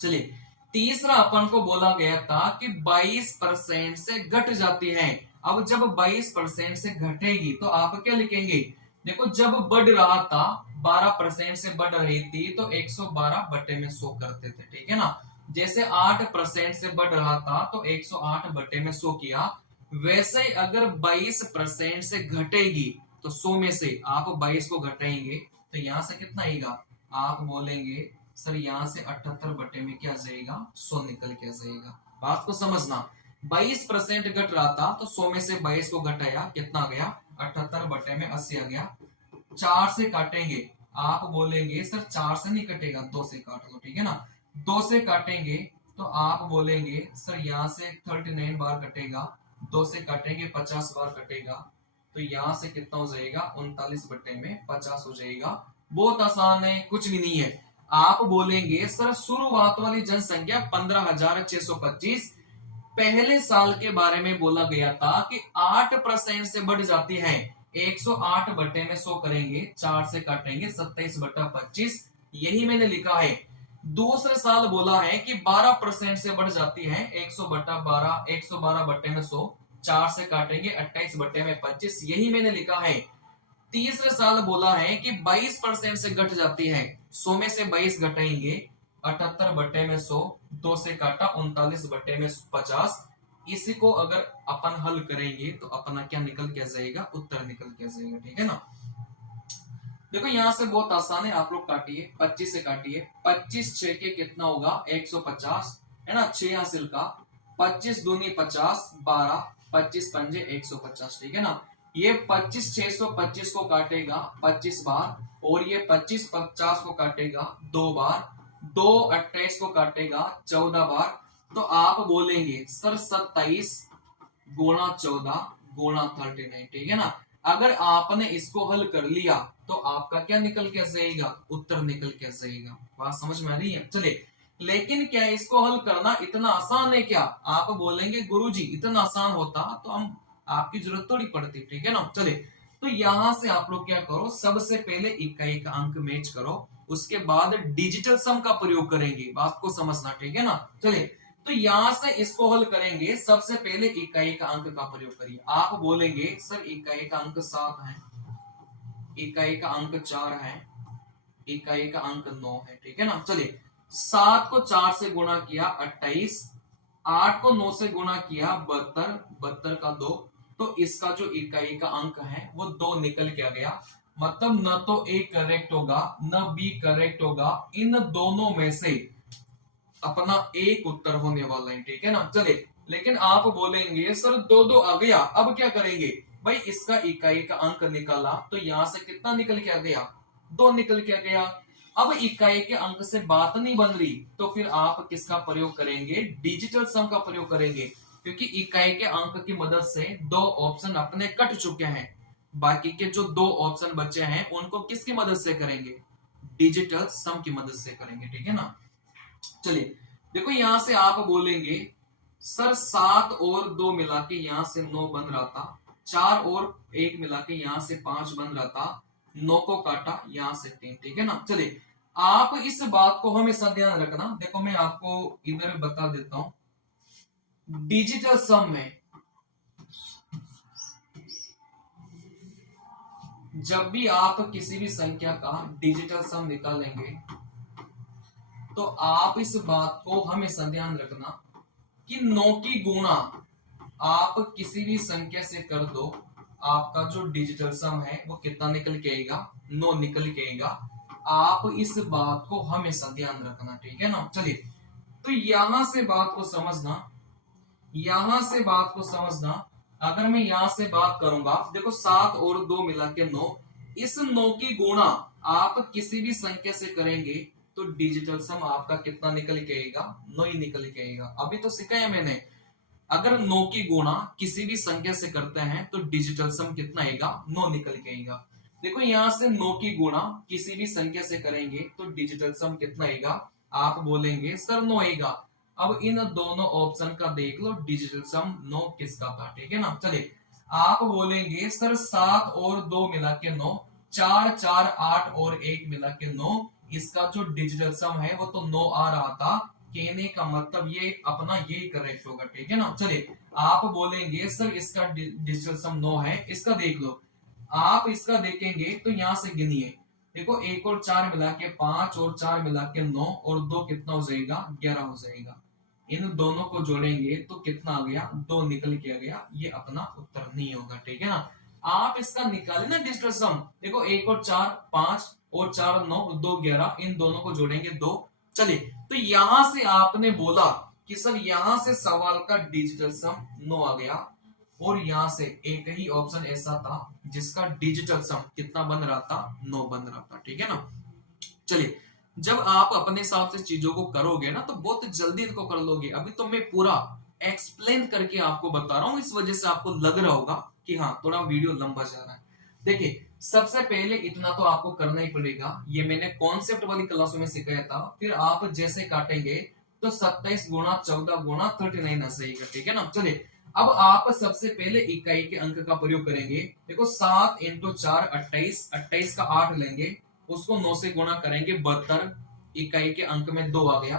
चलिए, तीसरा अपन को बोला गया था कि 22% से घट जाती है। अब जब 22% से घटेगी तो आप क्या लिखेंगे, देखो जब बढ़ रहा था 12% से बढ़ रही थी तो 112 बटे में 100 करते थे, ठीक है ना। जैसे 8% से बढ़ रहा था तो 108 बटे में 100 किया। वैसे ही अगर 22% से घटेगी तो 100 में से आप 22 को घटाएंगे तो यहां से कितना आएगा, आप बोलेंगे सर यहाँ से 78 बटे में क्या जाएगा, 100 निकल के जाएगा। बात को समझना, 22% घट रहा था तो 100 में से 22 को घटाया, कितना आ गया, 78 बटे में 80 आ गया। 4 से काटेंगे, आप बोलेंगे सर 4 से नहीं कटेगा, 2 से काट लो, ठीक है ना। 2 से काटेंगे तो आप बोलेंगे सर यहाँ से 39 बार कटेगा, 2 से काटेंगे 50 बार कटेगा, तो यहाँ से कितना हो जाएगा, 39 बटे में 50 हो जाएगा। बहुत आसान है, कुछ भी नहीं है। आप बोलेंगे सर शुरुआत वाली जनसंख्या 15,625, पहले साल के बारे में बोला गया था कि 8% से बढ़ जाती है, 108 बटे में 100 करेंगे, 4 से काटेंगे 27 बटा 25, यही मैंने लिखा है। दूसरे साल बोला है कि 12% से बढ़ जाती है, 100 बटा 12, 112 बटे में 100, 4 से काटेंगे 28 बटे में 25, यही मैंने लिखा है। तीसरे साल बोला है कि 22% से घट जाती है, 100 में से 22 घटाएंगे, 78 बटे में 100, 2 से काटा 39 बटे में 50। इसी को अगर अपन हल करेंगे तो अपना क्या निकल के जाएगा, उत्तर निकल के जाएगा, ठीक है ना। देखो यहां से बहुत आसान है, आप लोग काटिए, 25 से काटिए, 25 6 के कितना होगा, 150 है ना, 6 हासिल का, 25 दूनी 50, 12, 25 पंजे 150, ठीक है ना। ये 25 625 को काटेगा 25 बार, और ये 25 50 को काटेगा 2 बार, 2 28 को काटेगा 14 बार। तो आप बोलेंगे सर 27 गुणा 14 गुणा 39, ठीक है ना। अगर आपने इसको हल कर लिया तो आपका क्या निकल के जाएगा, उत्तर निकल के जाएगा। बात समझ में आ रही है, चलिए। लेकिन क्या इसको हल करना इतना आसान है क्या, आप बोलेंगे गुरुजी इतना आसान होता तो हम आपकी जरूरत थोड़ी पड़ती, ठीक है ना। चलिए, तो यहां से आप लोग क्या करो, सबसे पहले इकाई का अंक मैच करो, उसके बाद डिजिटल सम का प्रयोग करेंगे, बात को समझना, ठीक है ना। चलिए, तो यहां से इसको हल करेंगे, सबसे पहले इकाई का अंक का प्रयोग करिए। आप बोलेंगे सर इकाई का अंक 7 है, इकाई का अंक 4 है, इकाई का अंक 9 है, ठीक है ना। चलिए, 7 को 4 से गुणा किया 28, 8 को 9 से गुणा किया 72, 72 का 2, तो इसका जो इकाई का अंक है वो 2 निकल के आ गया। मतलब न तो ए करेक्ट होगा न बी करेक्ट होगा, इन दोनों में से अपना एक उत्तर होने वाला है, ठीक है ना। चलिए, लेकिन आप बोलेंगे सर 2-2 आ गया, अब क्या करेंगे भाई, इसका इकाई का अंक निकाला तो यहां से कितना निकल के आ गया, 2 निकल के आ गया। अब इकाई के अंक से बात नहीं बन रही तो फिर आप किसका प्रयोग करेंगे, डिजिटल सम का प्रयोग करेंगे, क्योंकि इकाई के अंक की मदद से 2 ऑप्शन अपने कट चुके हैं, बाकी के जो 2 ऑप्शन बचे हैं उनको किसकी मदद से करेंगे, डिजिटल सम की मदद से करेंगे, ठीक है ना। चलिए, देखो यहां से आप बोलेंगे सर 7 और 2 मिला के यहां से 9 बन रहा था, 4 और 1 मिला के यहां से 5 बन रहा था, 9 को काटा यहां से 3, ठीक है ना। चलिए, आप इस बात को हमेशा ध्यान रखना, देखो मैं आपको इधर बता देता हूं, डिजिटल सम में जब भी आप किसी भी संख्या का डिजिटल सम निकालेंगे तो आप इस बात को हमेशा ध्यान रखना कि 9 की गुणा आप किसी भी संख्या से कर दो, आपका जो डिजिटल सम है वो कितना निकल के आएगा, 9 निकल के आएगा। आप इस बात को हमेशा ध्यान रखना, ठीक है ना। चलिए, तो यहां से बात को समझना, यहां से बात को समझना, अगर मैं यहां से बात करूंगा, देखो 7 और 2 मिला के 9, इस 9 की गुणा आप किसी भी संख्या से करेंगे तो डिजिटल सम आपका कितना निकल के आएगा, 9 ही निकल के आएगा। अभी तो सिखाया मैंने, अगर 9 की गुणा किसी भी संख्या से करते हैं तो डिजिटल सम कितना आएगा, 9 निकल के आएगा। देखो यहां से 9 की गुणा किसी भी संख्या से करेंगे तो डिजिटल सम कितना आएगा, आप बोलेंगे सर 9 आएगा। अब इन दोनों ऑप्शन का देख लो, डिजिटल सम 9 किसका था, ठीक है ना। चलिए, आप बोलेंगे सर 7 और 2 मिला के 9, 4 4 8 और 1 मिला के 9, इसका जो डिजिटल सम है वो तो 9 आ रहा था, कहने का मतलब ये अपना यही करेक्ट होगा, ठीक है ना। चलिए, आप बोलेंगे सर इसका डिजिटल सम 9 है, इसका देख लो, आप इसका देखेंगे तो यहां से गिनिए, देखो 1 और 4 मिला के 5 और 4 मिला के 9 और 2 कितना हो जाएगा 11 हो जाएगा। इन दोनों को जोड़ेंगे तो कितना आ गया 2 निकल के आ गया, ये अपना उत्तर नहीं होगा, ठीक है ना। आप इसका निकालें ना डिजिटल सम, देखो 1 और 4 5 और 4 9 2 11, इन दोनों को जोड़ेंगे 2। चलिए, तो यहां से आपने बोला कि सर यहां से सवाल का डिजिटल सम 9 आ गया, और यहां से एक ही ऑप्शन ऐसा था जिसका डिजिटल सम कितना बन रहा था 9 बन रहा था, ठीक है ना। चलिए, जब आप अपने हिसाब से चीजों को करोगे ना तो बहुत जल्दी इनको कर लोगे। अभी तो मैं पूरा एक्सप्लेन करके आपको बता रहा हूं, इस वजह से आपको लग रहा होगा कि हाँ थोड़ा वीडियो लंबा जा रहा है। देखिए, सबसे पहले इतना तो आपको करना ही पड़ेगा, ये मैंने कॉन्सेप्ट वाली क्लासों में सिखाया था। फिर आप जैसे काटेंगे तो 27 गुणा 14 गुणा 39 आ जाएगा, ठीक है ना। चलिए, अब आप सबसे पहले इकाई के अंक का प्रयोग करेंगे। देखो 7 इंटू 4 28, 28 का 8 लेंगे, उसको 9 से गुणा करेंगे 72, इकाई के अंक में 2 आ गया।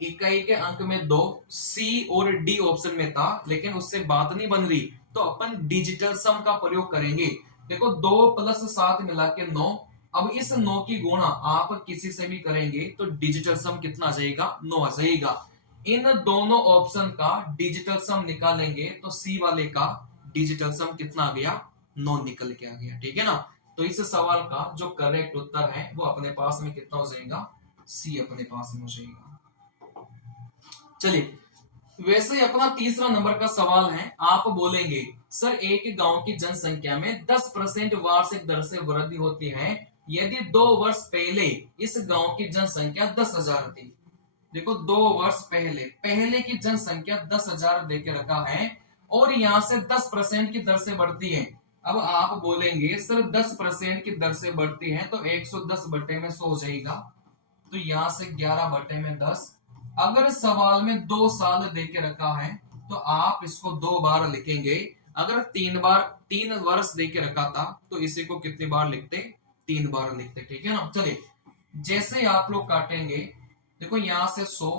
इकाई के अंक में 2, सी और डी ऑप्शन में था लेकिन उससे बात नहीं बन रही, तो अपन डिजिटल सम का प्रयोग करेंगे। देखो 2 प्लस 7 मिला के 9, अब इस 9 की गुणा आप किसी से भी करेंगे तो डिजिटल सम कितना आ जाएगा 9 आ जाएगा। इन दोनों ऑप्शन का डिजिटल सम निकालेंगे तो सी वाले का डिजिटल सम कितना आ गया 9 निकल के आ गया, ठीक है ना। तो इस सवाल का जो करेक्ट उत्तर है वो अपने पास में कितना हो जाएगा, सी अपने पास में हो जाएगा। चलिए, वैसे ही अपना तीसरा नंबर का सवाल है। आप बोलेंगे सर एक गांव की जनसंख्या में 10% वार्षिक दर से वृद्धि होती है यदि 2 वर्ष पहले इस गांव की जनसंख्या 10,000 थी। देखो 2 वर्ष पहले की जनसंख्या 10,000 देके रखा है और यहां से 10% की दर से बढ़ती है। अब आप बोलेंगे सर 10% की दर से बढ़ती है तो 110 बटे में 100 हो जाएगा, तो यहां से 11 बटे में 10। अगर सवाल में 2 साल देके रखा है तो आप इसको 2 बार लिखेंगे। अगर 3 वर्ष देके रखा था तो इसी को कितनी बार लिखते, 3 बार लिखते, ठीक है ना। चलिए, जैसे आप लोग काटेंगे, देखो यहां से 100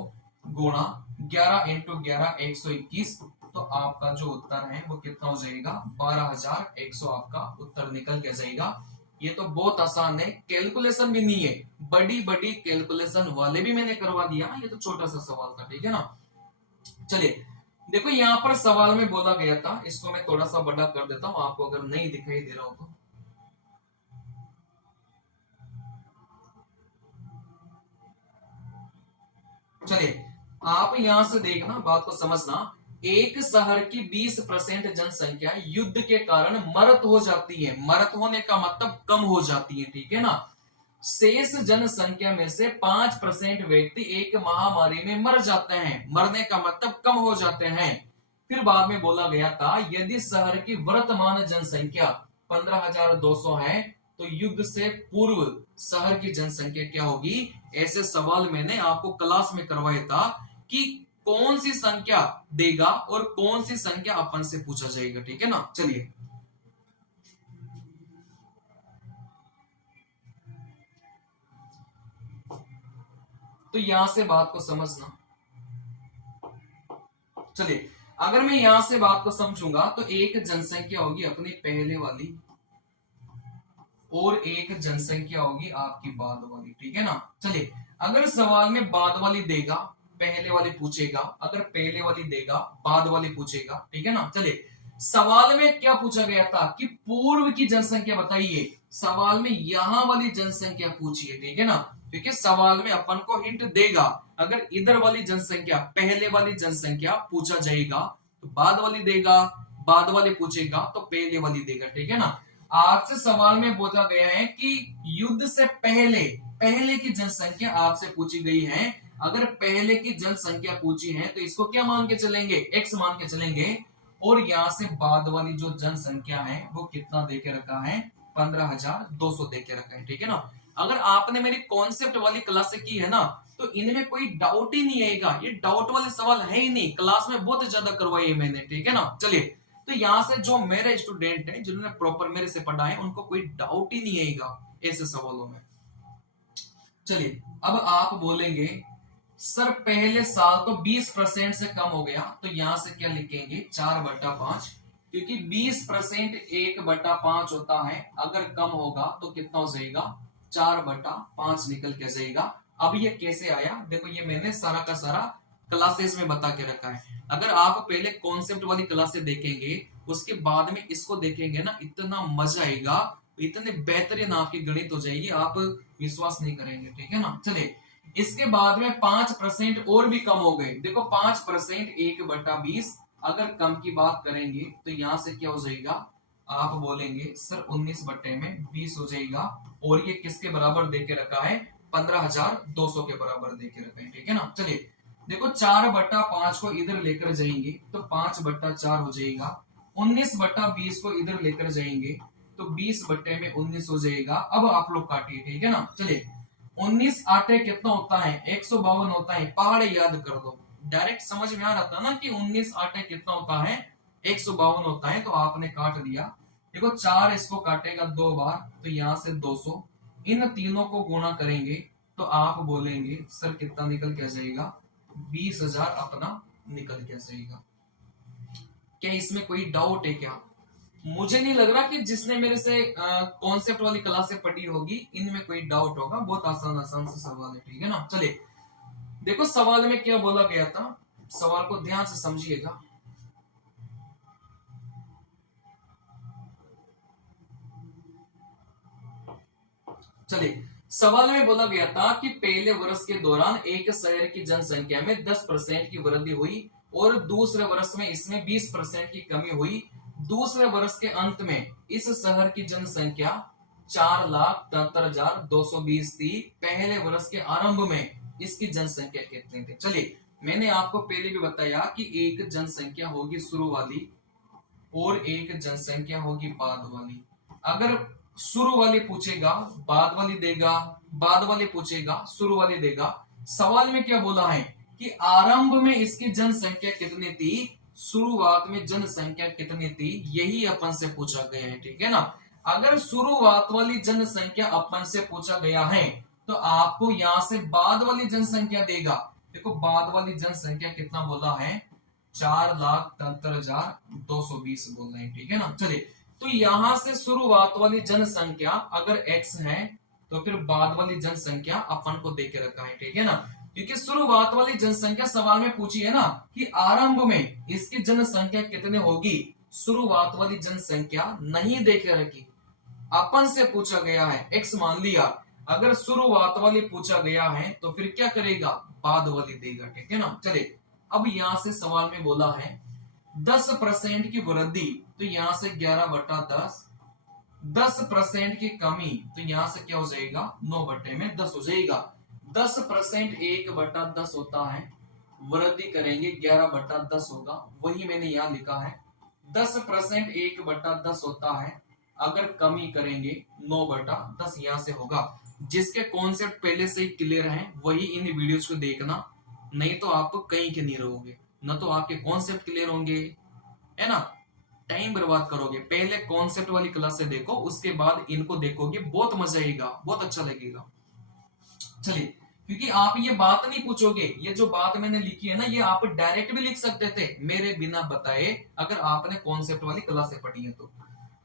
गुणा 11 इंटू 11 121, तो आपका जो उत्तर है वो कितना हो जाएगा 12,100 आपका उत्तर निकल के जाएगा। ये तो बहुत आसान है, कैलकुलेशन भी नहीं है, बड़ी बड़ी कैलकुलेशन वाले भी मैंने करवा दिया, ये तो छोटा सा सवाल था, ठीक है ना। चलिए, देखो यहां पर सवाल में बोला गया था, इसको मैं थोड़ा सा बड़ा कर देता हूं आपको अगर नहीं दिखाई दे रहा हो तो। चलिए, आप यहां से देखना, बात को समझना। एक शहर की 20% जनसंख्या युद्ध के कारण मरत हो जाती है, मरत होने का मतलब कम हो जाती है, ठीक है ना। शेष जनसंख्या में से 5% व्यक्ति एक महामारी में मर जाते हैं, मरने का मतलब कम हो जाते हैं। फिर बाद में बोला गया था यदि शहर की वर्तमान जनसंख्या 15,200 है तो युद्ध से पूर्व शहर की जनसंख्या क्या होगी। ऐसे सवाल मैंने आपको क्लास में करवाया था कि कौन सी संख्या देगा और कौन सी संख्या अपन से पूछा जाएगा, ठीक है ना। चलिए, तो यहां से बात को समझना। चलिए, अगर मैं यहां से बात को समझूंगा तो एक जनसंख्या होगी अपनी पहले वाली और एक जनसंख्या होगी आपकी बाद वाली, ठीक है ना। चलिए, अगर सवाल में बाद वाली देगा पहले वाली पूछेगा, अगर पहले वाली देगा बाद वाली पूछेगा, ठीक है ना। चलिए, सवाल में क्या पूछा गया था कि पूर्व की जनसंख्या बताइए, सवाल में यहां वाली जनसंख्या पूछिए, ठीक है ना। क्योंकि सवाल में अपन को हिंट देगा, अगर इधर वाली जनसंख्या पहले वाली जनसंख्या पूछा जाएगा तो बाद वाली देगा, बाद वाली पूछेगा तो पहले वाली देगा, ठीक है ना। आपसे सवाल में बोला गया है कि युद्ध से पहले की जनसंख्या आपसे पूछी गई है। अगर पहले की जनसंख्या पूछी है तो इसको क्या मान के चलेंगे, x मान के चलेंगे। और यहां से बाद वाली जो जनसंख्या है वो कितना देके रखा है 15,200 देके रखा है, ठीक है ना। अगर आपने मेरी कॉन्सेप्ट वाली क्लास से की है ना तो इनमें कोई डाउट ही नहीं आएगा, ये डाउट वाले सवाल है ही नहीं, क्लास में बहुत ज्यादा करवाई है मैंने, ठीक है ना। चलिए, तो यहां से जो मेरे स्टूडेंट हैं जिन्होंने प्रॉपर मेरे से पढ़ा है उनको कोई डाउट ही नहीं आएगा ऐसे सवालों में। चलिए, अब आप बोलेंगे सर पहले साल तो 20% से कम हो गया, तो यहां से क्या लिखेंगे 4/5। क्योंकि 20% 1/5 होता है, अगर कम होगा तो कितना हो जाएगा, 4/5 निकल के जाएगा। अब ये कैसे आया, देखो ये मैंने सारा का सारा क्लासेस में बता के रखा है। अगर आप पहले कॉन्सेप्ट वाली क्लासेस देखेंगे, उसके बाद में इसको देखेंगे ना, इतना मजा आएगा, इतने बेहतरीन आपकी गणित हो जाएगी, आप विश्वास नहीं करेंगे, ठीक है ना। चलिए, इसके बाद में 5% और भी कम हो गए। देखो 5% 1/20, अगर कम की बात करेंगे तो यहां से क्या हो जाएगा, आप बोलेंगे सर 19/20 हो जाएगा, और ये किसके बराबर देके रखा है, 15,200 के बराबर देके रखा है, ठीक है ना। चलिए देखो 4/5 को इधर लेकर जाएंगे तो 5/4 हो जाएगा, 19/20 को इधर लेकर जाएंगे तो 20/19 हो जाएगा। अब आप लोग काटिए, ठीक है ना। चलिए 19 आटे कितना होता है, 152 होता है, पहाड़ याद कर दो, डायरेक्ट समझ में आ रहा था ना कि 19 आटे कितना होता है, 152 होता है, तो आपने काट दिया। देखो 4 इसको काटेगा 2 बार, तो यहां से 200, इन तीनों को गुणा करेंगे तो आप बोलेंगे सर कितना निकल के जाएगा, 20,000 अपना निकल के जाएगा। क्या इसमें कोई डाउट है क्या? मुझे नहीं लग रहा कि जिसने मेरे से कॉन्सेप्ट वाली क्लास से पढ़ी होगी इनमें कोई डाउट होगा, बहुत आसान आसान से सवाल है, ठीक है ना। चलिए देखो सवाल में क्या बोला गया था, सवाल को ध्यान से समझिएगा। चलिए सवाल में बोला गया था कि पहले वर्ष के दौरान एक शहर की जनसंख्या में 10% की वृद्धि हुई और दूसरे वर्ष में इसमें 20% की कमी हुई। दूसरे वर्ष के अंत में इस शहर की जनसंख्या 4,73,220 थी। पहले वर्ष के आरंभ में इसकी जनसंख्या कितनी थी? चलिए मैंने आपको पहले भी बताया कि एक जनसंख्या होगी शुरू वाली और एक जनसंख्या होगी बाद वाली। अगर शुरू वाली पूछेगा बाद वाली देगा, बाद वाली पूछेगा शुरू वाली देगा। सवाल में क्या बोला है कि आरंभ में इसकी जनसंख्या कितनी थी, शुरुआत में जनसंख्या कितनी थी, यही अपन से पूछा गया है, ठीक है ना। अगर शुरुआत वाली जनसंख्या अपन से पूछा गया है तो आपको यहां से बाद वाली जनसंख्या देगा। देखो बाद वाली जनसंख्या कितना बोला है, 4,73,220 बोल रहे हैं, ठीक है ना। चलिए तो यहां से शुरुआत वाली जनसंख्या अगर x है तो फिर बाद वाली जनसंख्या अपन को देके रखा है, ठीक है ना। क्योंकि शुरुआत वाली जनसंख्या सवाल में पूछी है ना कि आरंभ में इसकी जनसंख्या कितने होगी, शुरुआत वाली जनसंख्या नहीं देके रखी, अपन से पूछा गया है, x मान लिया। अगर शुरुआत वाली पूछा गया है तो फिर क्या करेगा, बाद वाली देगा, ठीक है ना। चले अब यहां से सवाल में बोला है 10% की वृद्धि, तो यहां से 11/10, 10% की कमी, तो यहां से क्या हो जाएगा, 9/10 हो जाएगा। 10% 1/10 होता है, वृद्धि करेंगे 11/10 होगा, वही मैंने यहां लिखा है। 10% 1/10 होता है, अगर कमी करेंगे 9/10 यहां से होगा। जिसके कॉन्सेप्ट पहले से ही क्लियर हैं वही इन वीडियोस को देखना, नहीं तो आप कहीं के नहीं रहोगे, न तो आपके कॉन्सेप्ट क्लियर होंगे, है ना, टाइम बर्बाद करोगे। पहले कॉन्सेप्ट वाली क्लास से देखो, उसके बाद इनको देखोगे, बहुत मजा आएगा, बहुत अच्छा लगेगा। चलिए क्योंकि आप ये बात नहीं पूछोगे, ये जो बात मैंने लिखी है ना, ये आप डायरेक्ट भी लिख सकते थे मेरे बिना बताए, अगर आपने कॉन्सेप्ट वाली क्लास से पढ़ी है तो।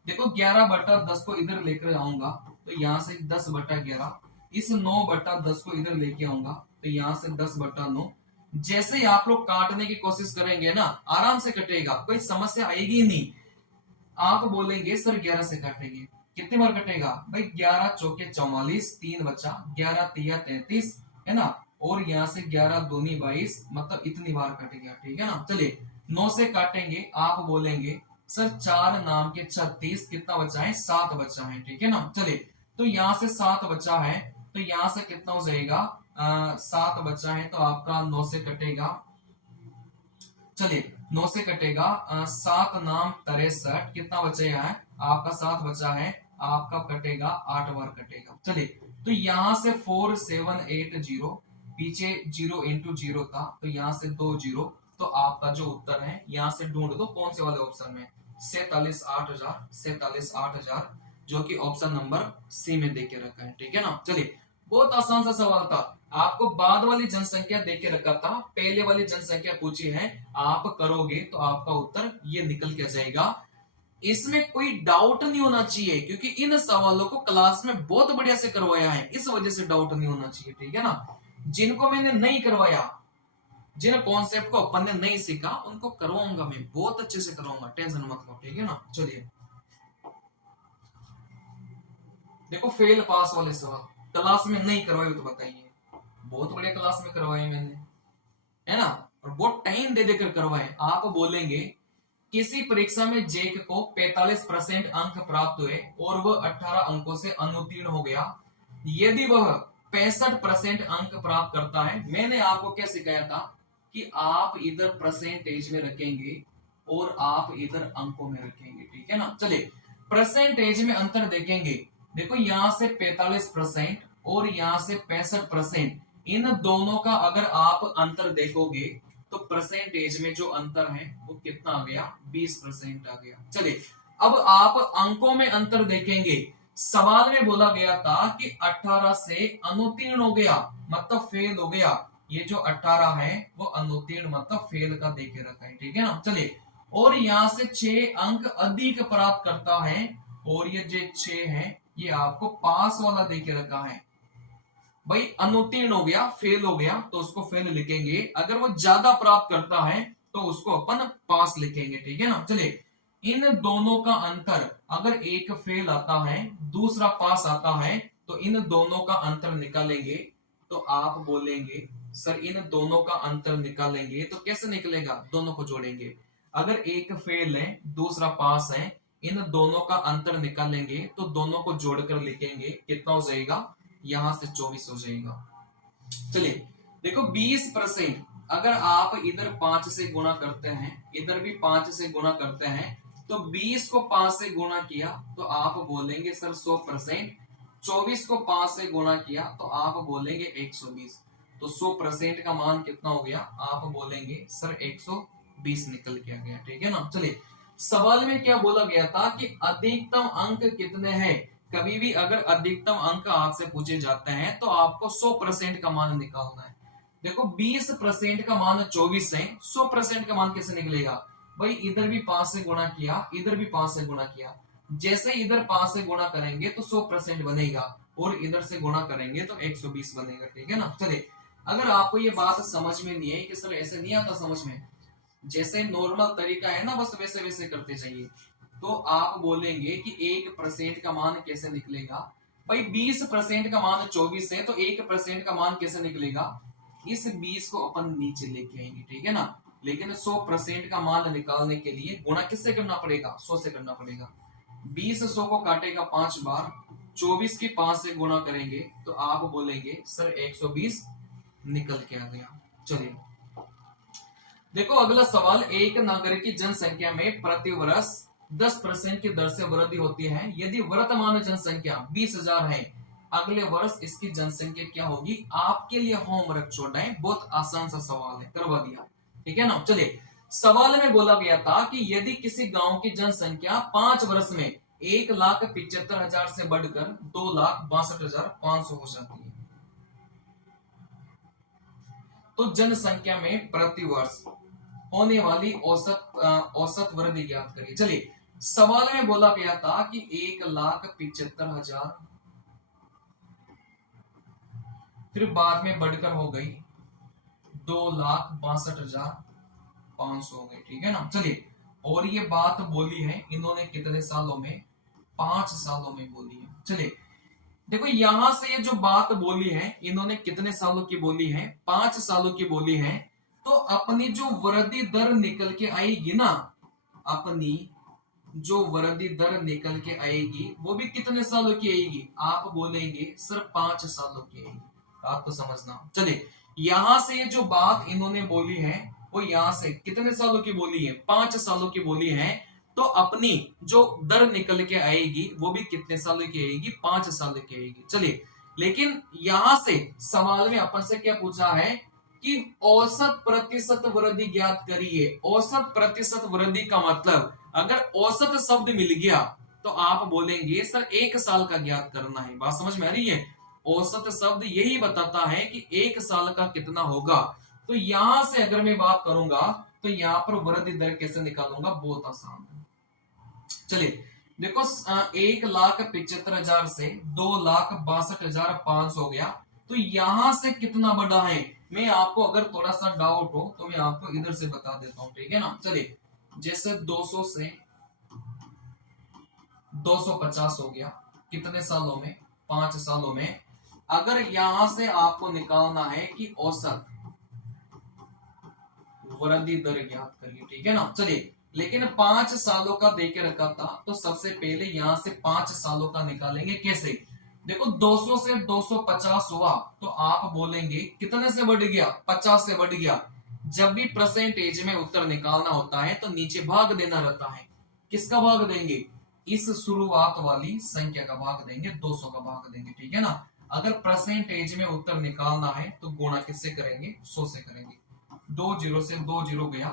देखो 11/10 को इधर लेकर आऊंगा तो यहां से 10/11, इस 9/10 को इधर लेके आऊंगा तो यहां से 10/9। जैसे ही आप लोग काटने की कोशिश करेंगे ना, आराम से कटेगा, कोई समस्या आएगी नहीं। आप बोलेंगे सर 11 से काटेंगे, कितनी बार कटेगा भाई, 11 चौके 44, 3 बचा, 11 तिया 33, है ना, और यहाँ से 11 दूनी 22, मतलब इतनी बार कट गया, ठीक है ना। चलिए 9 से काटेंगे, आप बोलेंगे सर 4 नाम के 36, कितना बचा है, 7 बचा है, ठीक है ना। चलिए तो यहाँ से 7 बचा है, तो यहाँ से कितना हो जाएगा, 7 बचा है, तो आपका 9 से कटेगा। चलिए 9 से कटेगा, 7 नाम 63, कितना बचेगा है आपका, 7 बचा है, आपका कटेगा 8 बार कटेगा। चलिए तो यहां से 4780, पीछे 0 इंटू 0 था, तो यहां से 2 0, तो आपका जो उत्तर है यहां से ढूंढ दो कौन से वाले ऑप्शन में, 47,8000, 47,8000, जो कि ऑप्शन नंबर सी में देके रखा है, ठीक है ना। चलिए बहुत आसान सा सवाल था, आपको बाद वाली जनसंख्या देके रखा था, पहले वाली जनसंख्या पूछी है, आप करोगे तो आपका उत्तर ये निकल के जाएगा। इसमें कोई डाउट नहीं होना चाहिए, क्योंकि इन सवालों को क्लास में बहुत बढ़िया से करवाया है, इस वजह से डाउट नहीं होना चाहिए, ठीक है ना। जिनको मैंने नहीं करवाया, जिन कॉन्सेप्ट को अपन ने नहीं सीखा, उनको करवाऊंगा मैं, बहुत अच्छे से करवाऊंगा, टेंशन मत लो, ठीक है ना। चलिए देखो, फेल पास वाले सवाल क्लास में नहीं करवाए तो बताइए, बहुत बढ़िया क्लास में करवाए मैंने, है ना, और बहुत टाइम दे देकर करवाए। आप बोलेंगे किसी परीक्षा में जैक को 45% अंक प्राप्त हुए और वह 18 अंकों से अनुत्तीर्ण हो गया, यदि वह 65% अंक प्राप्त करता है। मैंने आपको क्या सिखाया था कि आप इधर परसेंटेज में रखेंगे और आप इधर अंकों में रखेंगे, ठीक है ना। चलिए परसेंटेज में अंतर देखेंगे, देखो यहां से 45% और यहां से 65%, इन दोनों का अगर आप अंतर देखोगे तो परसेंटेज में जो अंतर है वो कितना आ गया, 20% आ गया। चलिए अब आप अंकों में अंतर देखेंगे, सवाल में बोला गया था कि 18 से अनुत्तीर्ण हो गया, मतलब फेल हो गया। ये जो 18 है वो अनुत्तीर्ण मतलब फेल का देके रखा है, ठीक है ना। चलिए और यहां से 6 अंक अधिक प्राप्त करता है, और ये जो 6 है ये आपको पास वाला देके रखा है। भाई अनुत्तीर्ण हो गया, फेल हो गया, तो उसको फेल लिखेंगे, अगर वो ज्यादा प्राप्त करता है तो उसको अपन पास लिखेंगे, ठीक है ना। चलिए इन दोनों का अंतर, अगर एक फेल आता है दूसरा पास आता है, तो इन दोनों का अंतर निकालेंगे, तो आप बोलेंगे सर इन दोनों का अंतर निकालेंगे तो कैसे निकलेगा, दोनों को जोड़ेंगे। अगर एक फेल है दूसरा पास है, इन दोनों का अंतर निकालेंगे तो दोनों को जोड़कर लिखेंगे, कितना हो जाएगा, यहां से 24 हो जाएगा। चलिए देखो 20%, अगर आप इधर 5 से गुणा करते हैं, इधर भी 5 से गुणा करते हैं, तो 20 को 5 से गुणा किया तो आप बोलेंगे सर 100%, 24 को 5 से गुणा किया तो आप बोलेंगे 120, तो 100% का मान कितना हो गया, आप बोलेंगे सर 120 निकल के आ गया, ठीक है ना। चलिए सवाल में क्या बोला गया था कि अधिकतम अंक कितने हैं। कभी भी अगर अधिकतम अंक आपसे पूछे जाते हैं तो आपको 100% का मान निकालना है। देखो 20% का मान 24 है, 100% का मान कैसे निकलेगा, भाई इधर भी 5 से गुणा किया, इधर भी 5 से गुणा किया, जैसे इधर 5 से गुणा करेंगे तो 100% बनेगा, और इधर से गुणा करेंगे तो 120 बनेगा, ठीक है ना। चलिए अगर आपको ये बात समझ में नहीं है कि सर ऐसे नहीं आता समझ में, जैसे नॉर्मल तरीका है ना, बस वैसे वैसे करते जाइए, तो आप बोलेंगे कि 1% का मान कैसे निकलेगा। भाई 20% का मान 24 है, तो 1% का मान कैसे निकलेगा, इस 20 को अपन नीचे लेके आएंगे, ठीक है ना। लेकिन 100% का मान निकालने के लिए गुणा किससे करना पड़ेगा, 100 से करना पड़ेगा। 20 100 को काटेगा 5 बार, 24 की 5 से गुणा करेंगे तो आप बोलेंगे सर 120 निकल के आ गया। चलिए देखो अगला सवाल, एक नागरिक की जनसंख्या में प्रति वर्ष 10% की दर से वृद्धि होती है, यदि वर्तमान जनसंख्या 20,000 है, अगले वर्ष इसकी जनसंख्या क्या होगी। आपके लिए होमवर्क छोड़ा है, बहुत आसान सा सवाल है, करवा दिया, ठीक है ना। चलिए सवाल में बोला गया था कि यदि किसी गांव की जनसंख्या 5 वर्ष में 1,75,000 से बढ़कर 2,62,500 हो जाती है, तो जनसंख्या में प्रति वर्ष होने वाली औसत वृद्धि ज्ञात करिए। चलिए सवाल में बोला गया था कि 1,75,000, फिर बाद में बढ़कर हो गई 2,62,500 हो गई, ठीक है ना। चलिए और ये बात बोली है इन्होंने कितने सालों में, 5 सालों में बोली है। चलिए देखो यहां से ये जो बात बोली है इन्होंने कितने सालों की बोली है, 5 सालों की बोली है, तो अपनी जो वृद्धि दर निकल के आएगी ना, अपनी जो वृद्धि दर निकल के आएगी वो भी कितने सालों की आएगी, आप बोलेंगे सर 5 सालों की आएगी, बात तो समझना। चलिए यहां से ये जो बात इन्होंने बोली है वो यहां से कितने सालों की बोली है, 5 सालों की बोली है, तो अपनी जो दर निकल के आएगी वो भी कितने सालों की आएगी, 5 सालों की आएगी। चलिए लेकिन यहां से सवाल में अपन से क्या पूछा है कि औसत प्रतिशत वृद्धि ज्ञात करिए। औसत प्रतिशत वृद्धि का मतलब अगर औसत शब्द मिल गया तो आप बोलेंगे सर 1 साल का ज्ञात करना है, बात समझ में आ रही है। औसत शब्द यही बताता है कि 1 साल का कितना होगा, तो यहां से अगर मैं बात करूंगा तो यहां पर वृद्धि दर कैसे निकालूंगा, बहुत आसान है। चलिए देखो 1,75,000 से 2,62,500 हो गया, तो यहां से कितना बड़ा है, मैं आपको अगर थोड़ा सा डाउट हो तो मैं आपको इधर से बता देता हूं, ठीक है ना। चलिए जैसे 200 से 250 हो गया, कितने सालों में, 5 सालों में। अगर यहां से आपको निकालना है कि औसत वृद्धि दर ज्ञात करिए, ठीक है ना। चलिए लेकिन 5 सालों का देके रखा था, तो सबसे पहले यहां से 5 सालों का निकालेंगे। कैसे, देखो 200 से 250 हुआ, तो आप बोलेंगे कितने से बढ़ गया, 50 से बढ़ गया। जब भी परसेंटेज में उत्तर निकालना होता है तो नीचे भाग देना रहता है। किसका भाग देंगे, इस शुरुआत वाली संख्या का भाग देंगे, 200 का भाग देंगे, ठीक है ना। अगर परसेंटेज में उत्तर निकालना है तो गुणा किससे करेंगे, 100 से करेंगे। 2 जीरो से 2 जीरो गया,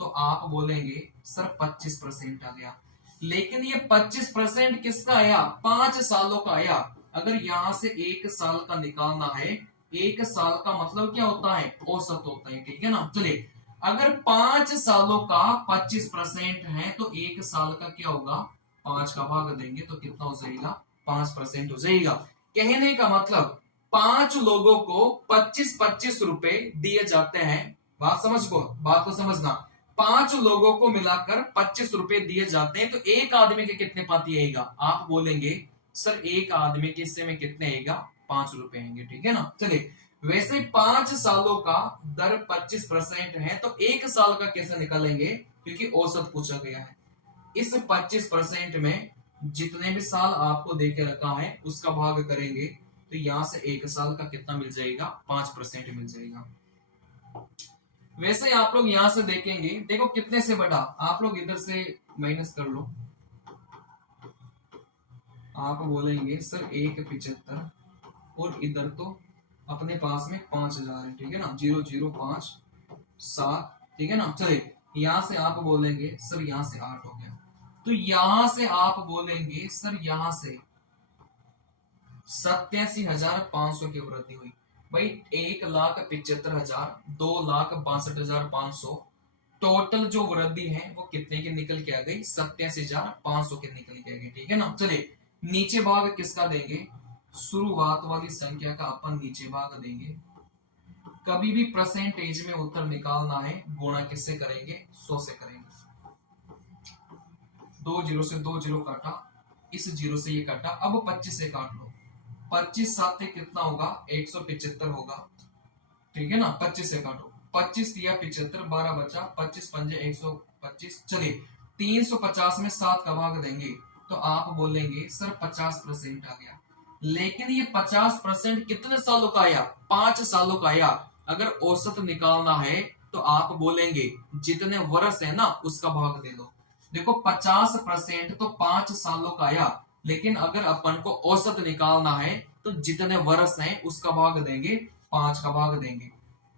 तो आप बोलेंगे सर 25% आ गया। लेकिन ये 25% किसका आया, 5 सालों का आया। अगर यहां से 1 साल का निकालना है, 1 साल का मतलब क्या होता है, औसत होता है, ठीक है ना। चलिए अगर 5 सालों का 25% है तो 1 साल का क्या होगा, 5 का भाग देंगे तो कितना हो जाएगा, 5% हो जाएगा। कहने का मतलब 5 लोगों को 25-25 रुपए दिए जाते हैं। बात बात को समझना, 5 लोगों को मिलाकर 25 रुपए दिए जाते हैं, तो एक आदमी के कितने पाती आएगा, आप बोलेंगे सर एक आदमी के हिस्से में कितने आएगा, 5 रुपए आएंगे, ठीक है ना। चलिए वैसे 5 सालों का दर 25% है, तो 1 साल का कैसे निकालेंगे, क्योंकि औसत पूछा गया है। इस 25% में जितने भी साल आपको देके रखा है उसका भाग करेंगे, तो यहां से 1 साल का कितना मिल जाएगा, 5% मिल जाएगा। वैसे आप लोग यहां से देखेंगे, देखो कितने से बढ़ा, आप लोग इधर से माइनस कर लो, आप बोलेंगे सर 1,75, और इधर तो अपने पास में 5,000 है, ठीक है ना, 0,0,5,7, ठीक है ना। चलिए यहां से आप बोलेंगे सर यहां से 8 हो गया, तो यहां से आप बोलेंगे सर यहां से 87,500 की वृद्धि हुई। भाई 1,75,000, 2,62,500, टोटल जो वृद्धि है वो कितने की निकल के आ गई, 87,500 की निकल के आ गई, ठीक है ना। चलिए नीचे भाग किसका देंगे, शुरुआत वाली संख्या का अपन नीचे भाग देंगे। कभी भी परसेंटेज में उत्तर निकालना है, गुणा किससे करेंगे, 100 से करेंगे। 2 जीरो से 2 जीरो काटा, इस जीरो से ये काटा, अब 25 से काट लो, 25 साथ कितना होगा, 175 होगा, ठीक है ना। 25 से काटो, 25 दिया 75, 12 बचा, 25 पंजे 125। चलिए 350 में 7 का भाग देंगे, तो आप बोलेंगे सर 50% आ गया। लेकिन ये 50% कितने सालों का आया, 5 सालों का आया। अगर औसत निकालना है तो आप बोलेंगे जितने वर्ष है ना उसका भाग दे दो। देखो 50% तो 5 सालों का आया, लेकिन अगर अपन को औसत निकालना है तो जितने वर्ष हैं उसका भाग देंगे, 5 का भाग देंगे।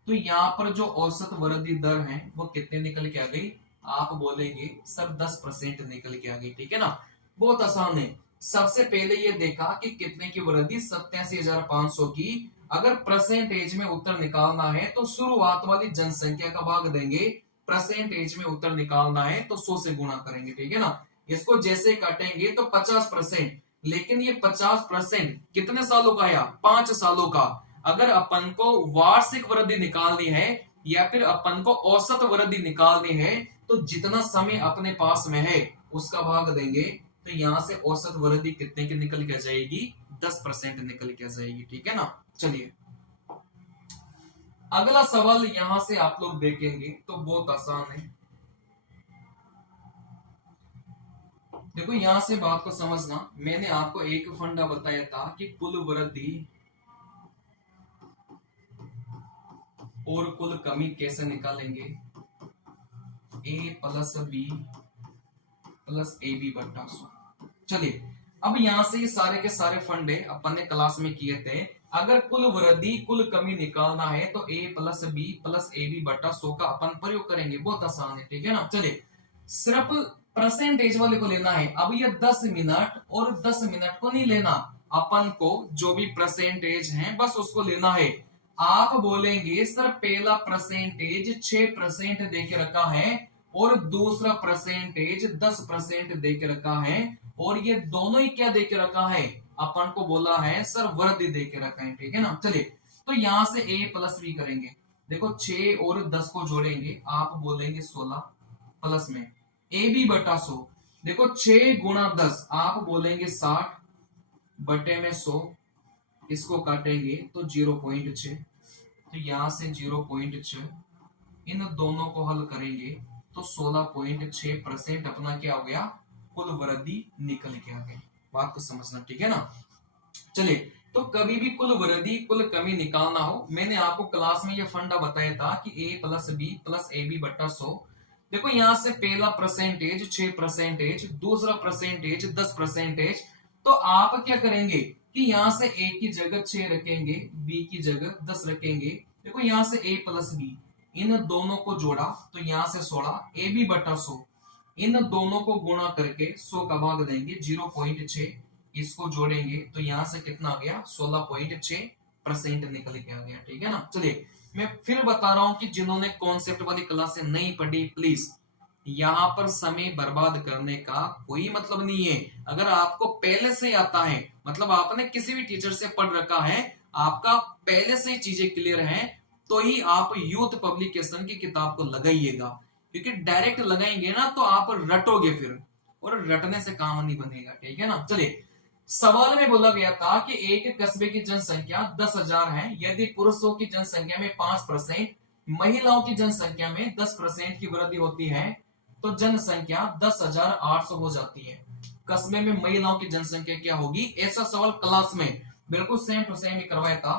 तो यहाँ पर जो औसत वृद्धि दर है वो कितने निकल के आ गई, आप बोलेंगे सर 10% निकल के आ गई, ठीक है ना। बहुत आसान है। सबसे पहले ये देखा कि कितने की वृद्धि, 87,500 की। अगर परसेंटेज में उत्तर निकालना है तो शुरुआत वाली जनसंख्या का भाग देंगे, परसेंटेज में उत्तर निकालना है तो 100 से गुणा करेंगे, ठीक है ना। इसको जैसे काटेंगे तो 50%, लेकिन ये 50% कितने सालों का आया, 5 सालों का। अगर अपन को वार्षिक वृद्धि निकालनी है या फिर अपन को औसत वृद्धि निकालनी है, तो जितना समय अपने पास में है उसका भाग देंगे। तो यहां से औसत वृद्धि कितने की निकल के जाएगी, 10% निकल के जाएगी, ठीक है ना। चलिए अगला सवाल यहां से आप लोग देखेंगे तो बहुत आसान है। देखो यहां से बात को समझना, मैंने आपको एक फंडा बताया था कि कुल वृद्धि और कुल कमी कैसे निकालेंगे, a plus B plus A B बट्टा 100। चलिए अब यहां से ये सारे के सारे फंडे अपन ने क्लास में किए थे। अगर कुल वृद्धि कुल कमी निकालना है तो a plus B plus A B बट्टा 100 का अपन प्रयोग करेंगे, बहुत आसान है, ठीक है ना। चलिए सिर्फ परसेंटेज वाले को लेना है। अब ये 10 मिनट और 10 मिनट को नहीं लेना, अपन को जो भी परसेंटेज है बस उसको लेना है। आप बोलेंगे सर पहला परसेंटेज 6% देके रखा है, और दूसरा परसेंटेज 10% दे के रखा है, और ये दोनों ही क्या दे के रखा है, अपन को बोला है सर वृद्धि दे के रखा है, ठीक है ना। चलिए तो यहां से a प्लस बी करेंगे। देखो 6 और 10 को जोड़ेंगे, आप बोलेंगे 16 प्लस में ए बी बटा 100। देखो 6 गुणा 10 आप बोलेंगे 60 बटे में 100, इसको काटेंगे तो 0.6, तो यहां से 0.6, इन दोनों को हल करेंगे तो 16.6% अपना क्या हो गया, कुल वृद्धि निकल के आ गई। बात को समझना, ठीक है ना। चलिए तो कभी भी कुल वृद्धि कुल कमी निकालना हो, मैंने आपको क्लास में ये फंडा बताया था कि a plus B plus A B बटा 100। देखो यहां से पहला परसेंटेज 6%, दूसरा परसेंटेज 10%, तो आप क्या करेंगे कि यहां से a की जगह 6 रखेंगे, b की जगह 10 रखेंगे। देखो यहां से a प्लस बी, इन दोनों को जोड़ा तो यहां से 16 ए बी बटा 100, इन दोनों को गुणा करके 100 का भाग देंगे 0.6, इसको जोड़ेंगे तो यहां से कितना आ गया, 16.6% निकल के आ गया, ठीक है ना। चलिए मैं फिर बता रहा हूं कि जिन्होंने कॉन्सेप्ट वाली क्लासें नहीं पढ़ी, प्लीज यहां पर समय बर्बाद करने का कोई मतलब नहीं है। अगर आपको पहले से आता है, मतलब आपने किसी भी टीचर से पढ़ रखा है, आपका पहले से ही चीजें क्लियर है, तो ही आप यूथ पब्लिकेशन की किताब को लगाइएगा, क्योंकि डायरेक्ट लगाएंगे ना तो आप रटोगे फिर, और रटने से काम नहीं बनेगा, ठीक है ना। चलिए सवाल में बोला गया था कि एक कस्बे की जनसंख्या 10,000 है, यदि पुरुषों की जनसंख्या में 5%, महिलाओं की जनसंख्या में 10% की वृद्धि होती है तो जनसंख्या 10,800 हो जाती है। कस्बे में महिलाओं की जनसंख्या क्या होगी, ऐसा सवाल क्लास में बिल्कुल सेम टू सेम ही करवाया था।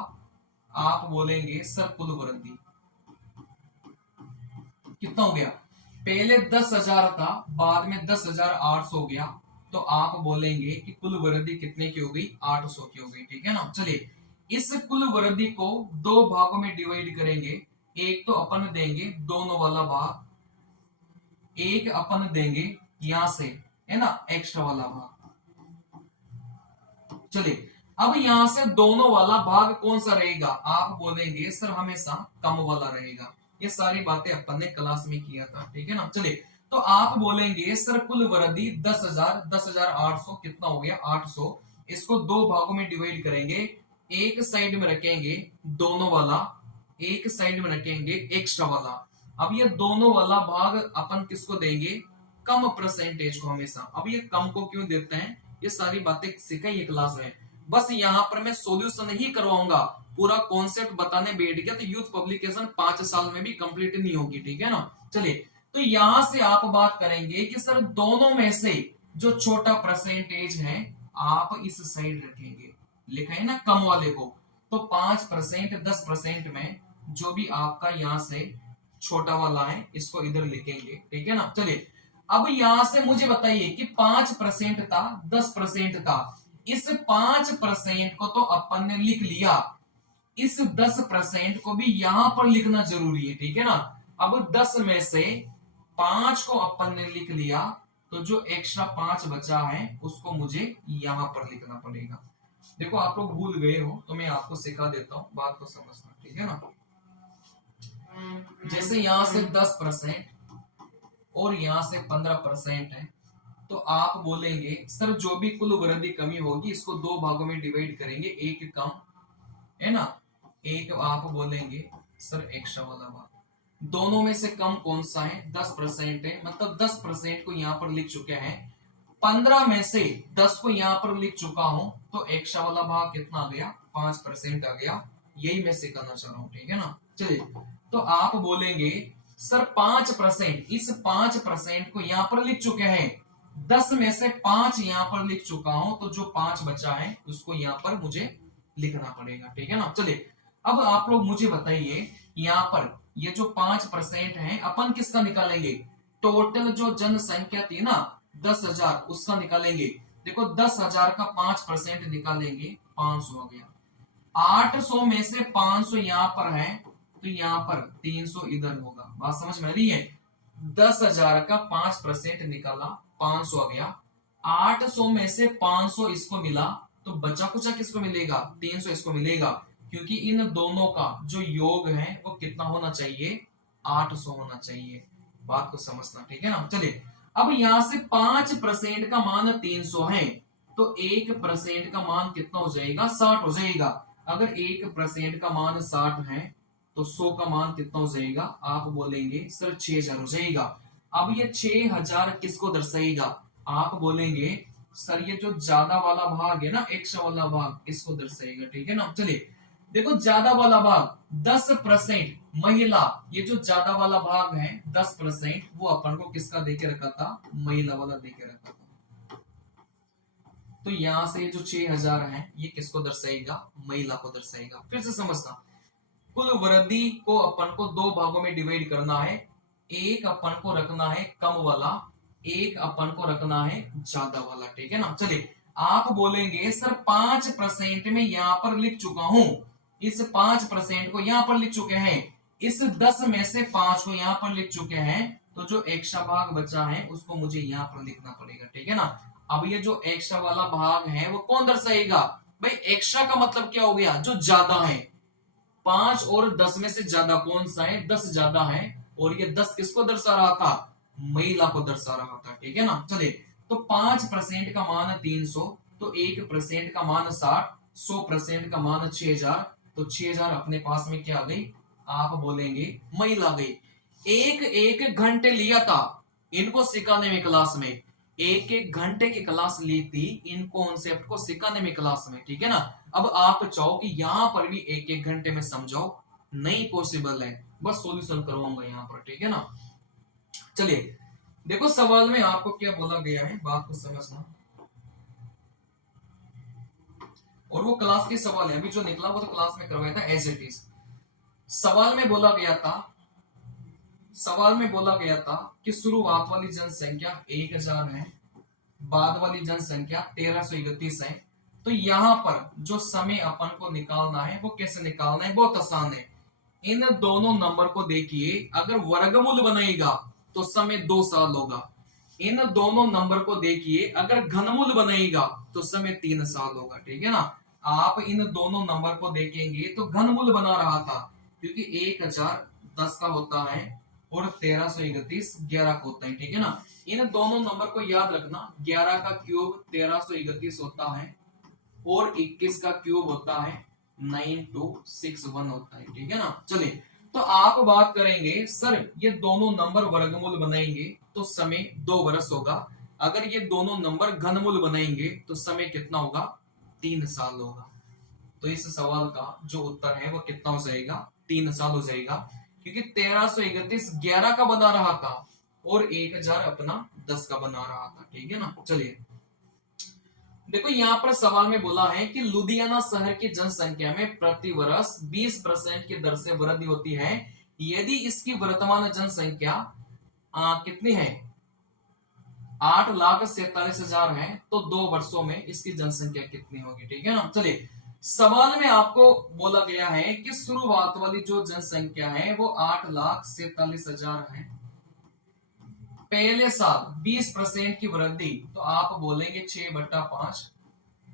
आप बोलेंगे सर कुल वृद्धि कितना हो गया, पहले 10,000 था, बाद में 10,800 हो गया, तो आप बोलेंगे कि कुल वृद्धि कितने की हो गई, 800 की हो गई, ठीक है ना। चलिए इस कुल वृद्धि को दो भागों में डिवाइड करेंगे, एक तो अपन देंगे दोनों वाला भाग, एक अपन देंगे यहां से है ना एक्स्ट्रा वाला भाग। चलिए अब यहां से दोनों वाला भाग कौन सा रहेगा, आप बोलेंगे सर हमेशा कम वाला रहेगा। ये सारी बातें अपन ने क्लास में किया था, ठीक है ना। चलिए तो आप बोलेंगे सर कुल वृद्धि 10,000 10,800 कितना हो गया 800, इसको दो भागों में डिवाइड करेंगे, एक साइड में रखेंगे दोनों वाला, एक साइड में रखेंगे एक्स्ट्रा वाला। अब ये दोनों वाला भाग अपन किसको देंगे, कम परसेंटेज को हमेशा। अब ये कम को क्यों देते हैं, ये सारी बातें सिखाई ये क्लास में, बस यहाँ पर मैं सॉल्यूशन ही करवाऊंगा, पूरा कॉन्सेप्ट बताने बैठ गया तो यूथ पब्लिकेशन 5 साल में भी कंप्लीट नहीं होगी, ठीक है ना। चलिए तो यहां से आप बात करेंगे कि सर दोनों में से जो छोटा परसेंटेज है आप इस साइड रखेंगे, लिखा है ना कम वाले को, तो 5% 10% में जो भी आपका यहां से छोटा वाला है इसको इधर लिखेंगे, ठीक है ना। चलिए अब यहां से मुझे बताइए कि 5% था 10% था, इस 5% को तो अपन ने लिख लिया, इस 10% को भी यहां पर लिखना जरूरी है, ठीक है ना। अब 10 में से 5 को अपन ने लिख लिया, तो जो एक्स्ट्रा 5 बचा है उसको मुझे यहां पर लिखना पड़ेगा। देखो आप लोग भूल गए हो तो मैं आपको सिखा देता हूं, बात को समझना, ठीक है ना। जैसे यहां से 10% और यहां से 15% है, तो आप बोलेंगे सर जो भी कुल वृद्धि कमी होगी इसको दो भागों में डिवाइड करेंगे, एक कम है ना, एक आप बोलेंगे सर एक्स्ट्रा वाला भाग। दोनों में से कम कौन सा है, 10% है, मतलब 10% को यहां पर लिख चुके हैं, 15 में से 10 को यहां पर लिख चुका हूं, तो एक्स्ट्रा वाला भाग कितना आ गया, 5% आ गया। यही मैं सिखाना चाह रहा हूं, ठीक है ना। चलिए तो आप बोलेंगे सर 5%, इस 5% को यहां पर लिख चुके हैं, 10 में से 5 यहां पर लिख चुका हूं, तो जो 5 बचा है उसको यहां पर मुझे लिखना पड़ेगा, ठीक है ना। चलिए अब आप लोग मुझे बताइए, यहां पर ये जो 5% है अपन किसका निकालेंगे, टोटल जो जनसंख्या थी ना 10,000 उसका निकालेंगे। देखो 10,000 का 5% निकालेंगे 500 हो गया, 800 में से 500 यहां पर है तो यहां पर 300 इधर होगा, बात समझ में आ रही है। 10,000 का 5% निकाला 500 आ गया, 800 में से 500 इसको मिला, तो बचा कुचा किसको मिलेगा, 300 इसको मिलेगा, क्योंकि इन दोनों का जो योग है वो कितना होना चाहिए, 800 होना चाहिए। बात को समझना, ठीक है ना। चलिए, अब यहां से 5% का मान 300 है, तो 1% का मान कितना हो जाएगा, 60 हो जाएगा। अगर 1% का मान 60 है तो 100 का मान कितना हो जाएगा, आप बोलेंगे सर 6000 हो जाएगा। अब ये 6000 किसको दर्शाएगा, आप बोलेंगे सर ये जो ज्यादा वाला भाग है ना, एक्स्ट्रा वाला भाग, इसको दर्शाएगा, ठीक है ना। चलिए देखो, ज्यादा वाला भाग 10% महिला, ये जो ज्यादा वाला भाग है 10%, वो अपन को किसका देके रखा था, महिला वाला देके रखा था। तो यहां से जो 6000 है ये किसको दर्शाएगा, महिला को दर्शाएगा। फिर से समझना, कुल वृद्धि को अपन को दो भागों में डिवाइड करना है। एक अपन को रखना है कम वाला, एक अपन को रखना है ज्यादा वाला, ठीक है ना। चलिए, आप बोलेंगे सर 5% में यहां पर लिख चुका हूं, इस 5% को यहां पर लिख चुके हैं, इस 10 में से 5 को यहां पर लिख चुके हैं, तो जो एक्स्ट्रा भाग बचा है उसको मुझे यहां पर लिखना पड़ेगा, ठीक है ना। अब ये जो एक्स्ट्रा वाला भाग है वो कौन दर्शाएगा, भाई एक्स्ट्रा का मतलब क्या हो गया, जो ज्यादा है। 5 और 10 में से ज्यादा कौन सा है, 10 ज्यादा है, और ये 10 किसको दर्शा रहा था, महिला को दर्शा रहा था, ठीक है ना। चलिए, तो 5% का मान 300, तो 1% का मान 60, 100% का मान 6000, तो 6000 अपने पास में क्या आ गई, आप बोलेंगे महिला गई। एक एक घंटे लिया था इनको सिखाने में, क्लास में एक एक घंटे की क्लास ली थी इन कॉन्सेप्ट को सिखाने में क्लास में, ठीक है ना। अब आप चाहो कि यहां पर भी एक एक घंटे में समझाओ, नहीं पॉसिबल है, बस सॉल्यूशन करवाऊंगा यहां पर, ठीक है ना। चलिए देखो, सवाल में आपको क्या बोला गया है, बात को समझना, और वो क्लास के सवाल है, अभी जो निकला वो तो क्लास में करवाया था एज इट इज। सवाल में बोला गया था, सवाल में बोला गया था कि शुरुआत वाली जनसंख्या 1000 है, बाद वाली जनसंख्या 1331 है। तो यहां पर जो समय अपन को निकालना है वो कैसे निकालना है, बहुत आसान है। इन दोनों नंबर को देखिए, अगर वर्गमूल बनेगा तो समय 2 साल होगा। इन दोनों नंबर को देखिए, अगर घनमूल बनेगा तो समय 3 साल होगा, ठीक है ना। आप इन दोनों नंबर को देखेंगे तो घनमूल बना रहा था, क्योंकि 1000 10 का होता है और 1331 11 का होता है, ठीक है ना। इन दोनों नंबर को याद रखना, 11 का क्यूब 1331 होता है और 21 का क्यूब होता है 9261 होता है, ठीक है ना। चलिए, तो आप बात करेंगे सर ये दोनों नंबर वर्गमूल बनाएंगे तो समय 2 वर्ष होगा, अगर ये दोनों नंबर घनमूल बनाएंगे तो समय कितना होगा, 3 साल होगा। तो इस सवाल का जो उत्तर है वो कितना हो जाएगा, 3 साल हो जाएगा, क्योंकि 1331 11 का बना रहा था और 1000 अपना 10 का बना रहा था, ठीक है ना। चलिए देखो, यहाँ पर सवाल में बोला है कि लुधियाना शहर की जनसंख्या में प्रति वर्ष 20% की दर से वृद्धि होती है, यदि इसकी वर्तमान जनसंख्या कितनी है, 8,47,000 है, तो 2 वर्षों में इसकी जनसंख्या कितनी होगी, ठीक है ना। चलिए, सवाल में आपको बोला गया है कि शुरुआत वाली जो जनसंख्या है वो 8,47,000 है, पहले साल 20% की वृद्धि, तो आप बोलेंगे 6/5।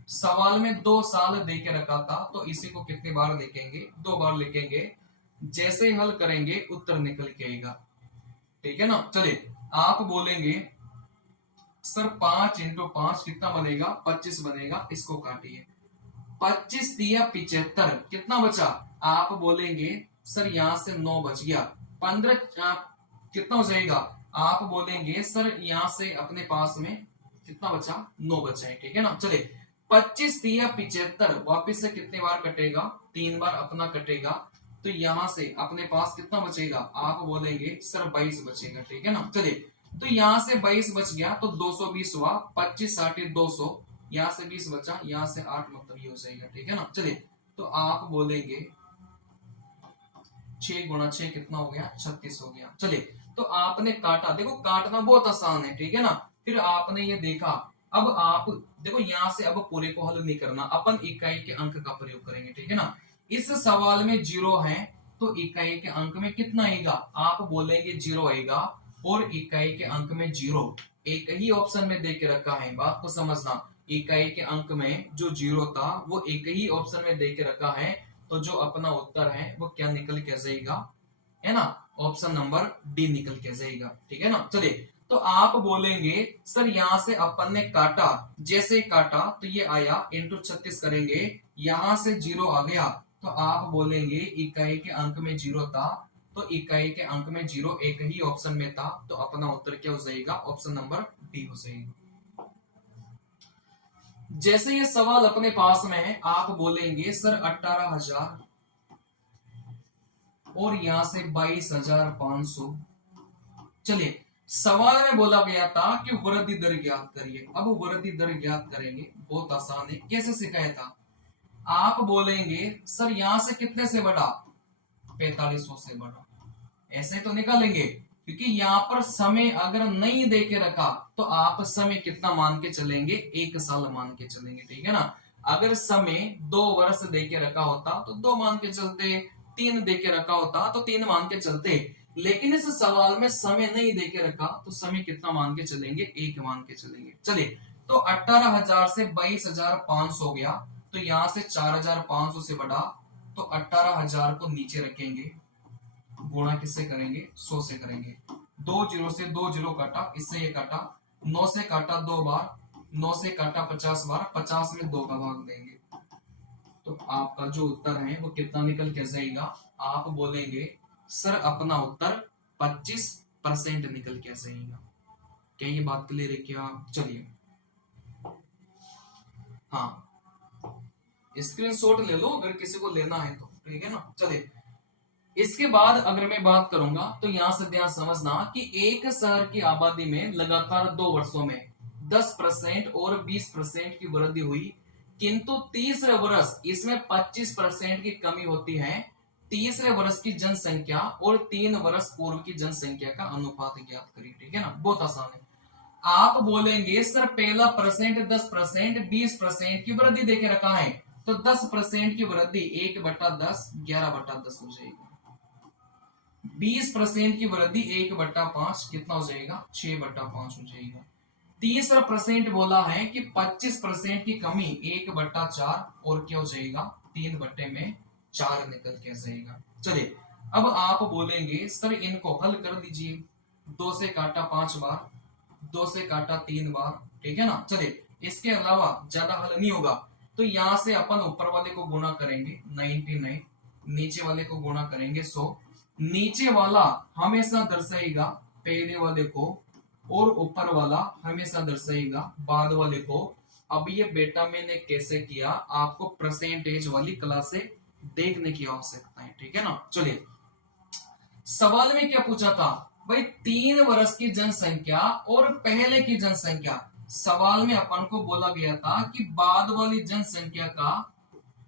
सवाल में 2 साल देके रखा था, तो इसी को कितनी बार लिखेंगे, 2 बार लिखेंगे। जैसे हल करेंगे उत्तर निकल के आएगा, ठीक है ना। चलिए, आप बोलेंगे सर 5 × 5 कितना बनेगा, 25 बनेगा, इसको काटिए। 25 दिया 75, कितना बचा, आप बोलेंगे सर यहां से 9 बच गया, 15 कितना हो जाएगा, आप बोलेंगे सर यहां से अपने पास में कितना बचा, 9 बचा है, ठीक है ना। चलिए, 25 दिया 75, वापिस से कितने बार कटेगा, 3 बार अपना कटेगा, तो यहां से अपने पास कितना बचेगा, आप बोलेंगे सर 22 बचेगा, ठीक है ना। चलिए, तो यहां से 22 बच गया तो 220 हुआ, 25 60 200, यहां से 20 बचा, यहां से 8, मतलब ये हो जाएगा, ठीक है ना। चलिए, तो आप बोलेंगे 6 × 6 कितना हो गया, 36 हो गया। चलिए, तो आपने काटा, देखो काटना बहुत आसान है, ठीक है ना। फिर आपने ये देखा, अब आप देखो यहां से अब पूरे को हल नहीं करना, अपन इकाई के अंक का प्रयोग करेंगे, ठीक है ना। इस सवाल में 0 है, तो इकाई के अंक में कितना आएगा, आप बोलेंगे 0 आएगा, और इकाई के अंक में 0 एक ही ऑप्शन में दे के रखा है, बात को समझना। इकाई के अंक में जो 0 था वो एक ही ऑप्शन में दे के रखा है, तो जो अपना उत्तर है वो क्या निकल के जाएगा, है ना, ऑप्शन नंबर डी निकल के जाएगा। ठीक है ना। चलिए, तो आप बोलेंगे सर यहां से अपन ने काटा, जैसे काटा तो ये आया इंटू 36 करेंगे, यहां से 0 आ गया, तो आप बोलेंगे इकाई के अंक में 0 था, तो इकाई के अंक में 0 एक ही ऑप्शन में था, तो अपना उत्तर क्या हो जाएगा, ऑप्शन नंबर डी हो जाएगा। जैसे ये सवाल अपने पास में है, आप बोलेंगे सर 18,000 और यहां से 22,500। चलिए, सवाल में बोला गया था कि वृद्धि दर ज्ञात करिए। अब वृद्धि दर ज्ञात करेंगे, बहुत आसान है। कैसे सिखाया था, आप बोलेंगे सर यहां से कितने से बढ़ा, 4500 से बढ़ा, ऐसे तो निकालेंगे, क्योंकि यहां पर समय अगर नहीं दे के रखा तो आप समय कितना मान के चलेंगे, 1 साल मान के चलेंगे। ठीक है ना। अगर समय 2 वर्ष दे के रखा होता तो 2 मान के चलते, 3 दे के रखा होता तो 3 मान के चलते, लेकिन इस सवाल में समय नहीं दे के रखा तो समय कितना मान के चलेंगे, 1 मान के चलेंगे। चलिए, तो 18,000 से 22,500 हो गया, तो यहां से 4,500 से बढ़ा, तो 18,000 को नीचे रखेंगे, गुणा किससे करेंगे, 100 से करेंगे। 2 जीरो से 2 जीरो काटा, इससे ये काटा, 9 से काटा 2 बार, 9 से काटा 50 बार, 50 में 2 का भाग देंगे, तो आपका जो उत्तर है वो कितना निकल के जाएगा, आप बोलेंगे सर अपना उत्तर 25% निकल के जाएगा। क्या ये बात क्लियर है क्या। चलिए, हाँ, स्क्रीनशॉट ले लो अगर किसी को लेना है तो। ठीक है ना। चलिए, इसके बाद अगर मैं बात करूंगा तो यहां से ध्यान समझना कि एक शहर की आबादी में लगातार 2 वर्षों में 10% और 20% की वृद्धि हुई, किंतु तीसरे वर्ष इसमें 25% की कमी होती है। तीसरे वर्ष की जनसंख्या और 3 वर्ष पूर्व की जनसंख्या का अनुपात ज्ञात करिए। ठीक है ना, बहुत आसान है। आप बोलेंगे सर पहला परसेंट 10%, 20% की वृद्धि देके रखा है, तो 10% की वृद्धि 1/10, 11/10 हो जाएगी। 20% की वृद्धि 1/5 कितना हो जाएगा, 6/5 हो जाएगा। 30% बोला है कि 25% की कमी 1/4 और क्या हो जाएगा, 3/4 निकल के जाएगा। चलिए, अब आप बोलेंगे सर इनको हल कर दीजिए, 2 से काटा 5 बार, 2 से काटा 3 बार। ठीक है ना। चलिए, इसके अलावा ज्यादा हल नहीं होगा, तो यहां से अपन ऊपर वाले को गुणा करेंगे 99, नीचे वाले को गुणा करेंगे 100। नीचे वाला हमेशा दर्शाएगा पहले वाले को, और ऊपर वाला हमेशा दर्शाएगा बाद वाले को। अब ये बेटा मैंने कैसे किया, आपको परसेंटेज वाली क्लास से देखने की आवश्यकता है। ठीक है ना। चलिए, सवाल में क्या पूछा था भाई, 3 वर्ष की जनसंख्या और पहले की जनसंख्या। सवाल में अपन को बोला गया था कि बाद वाली जनसंख्या का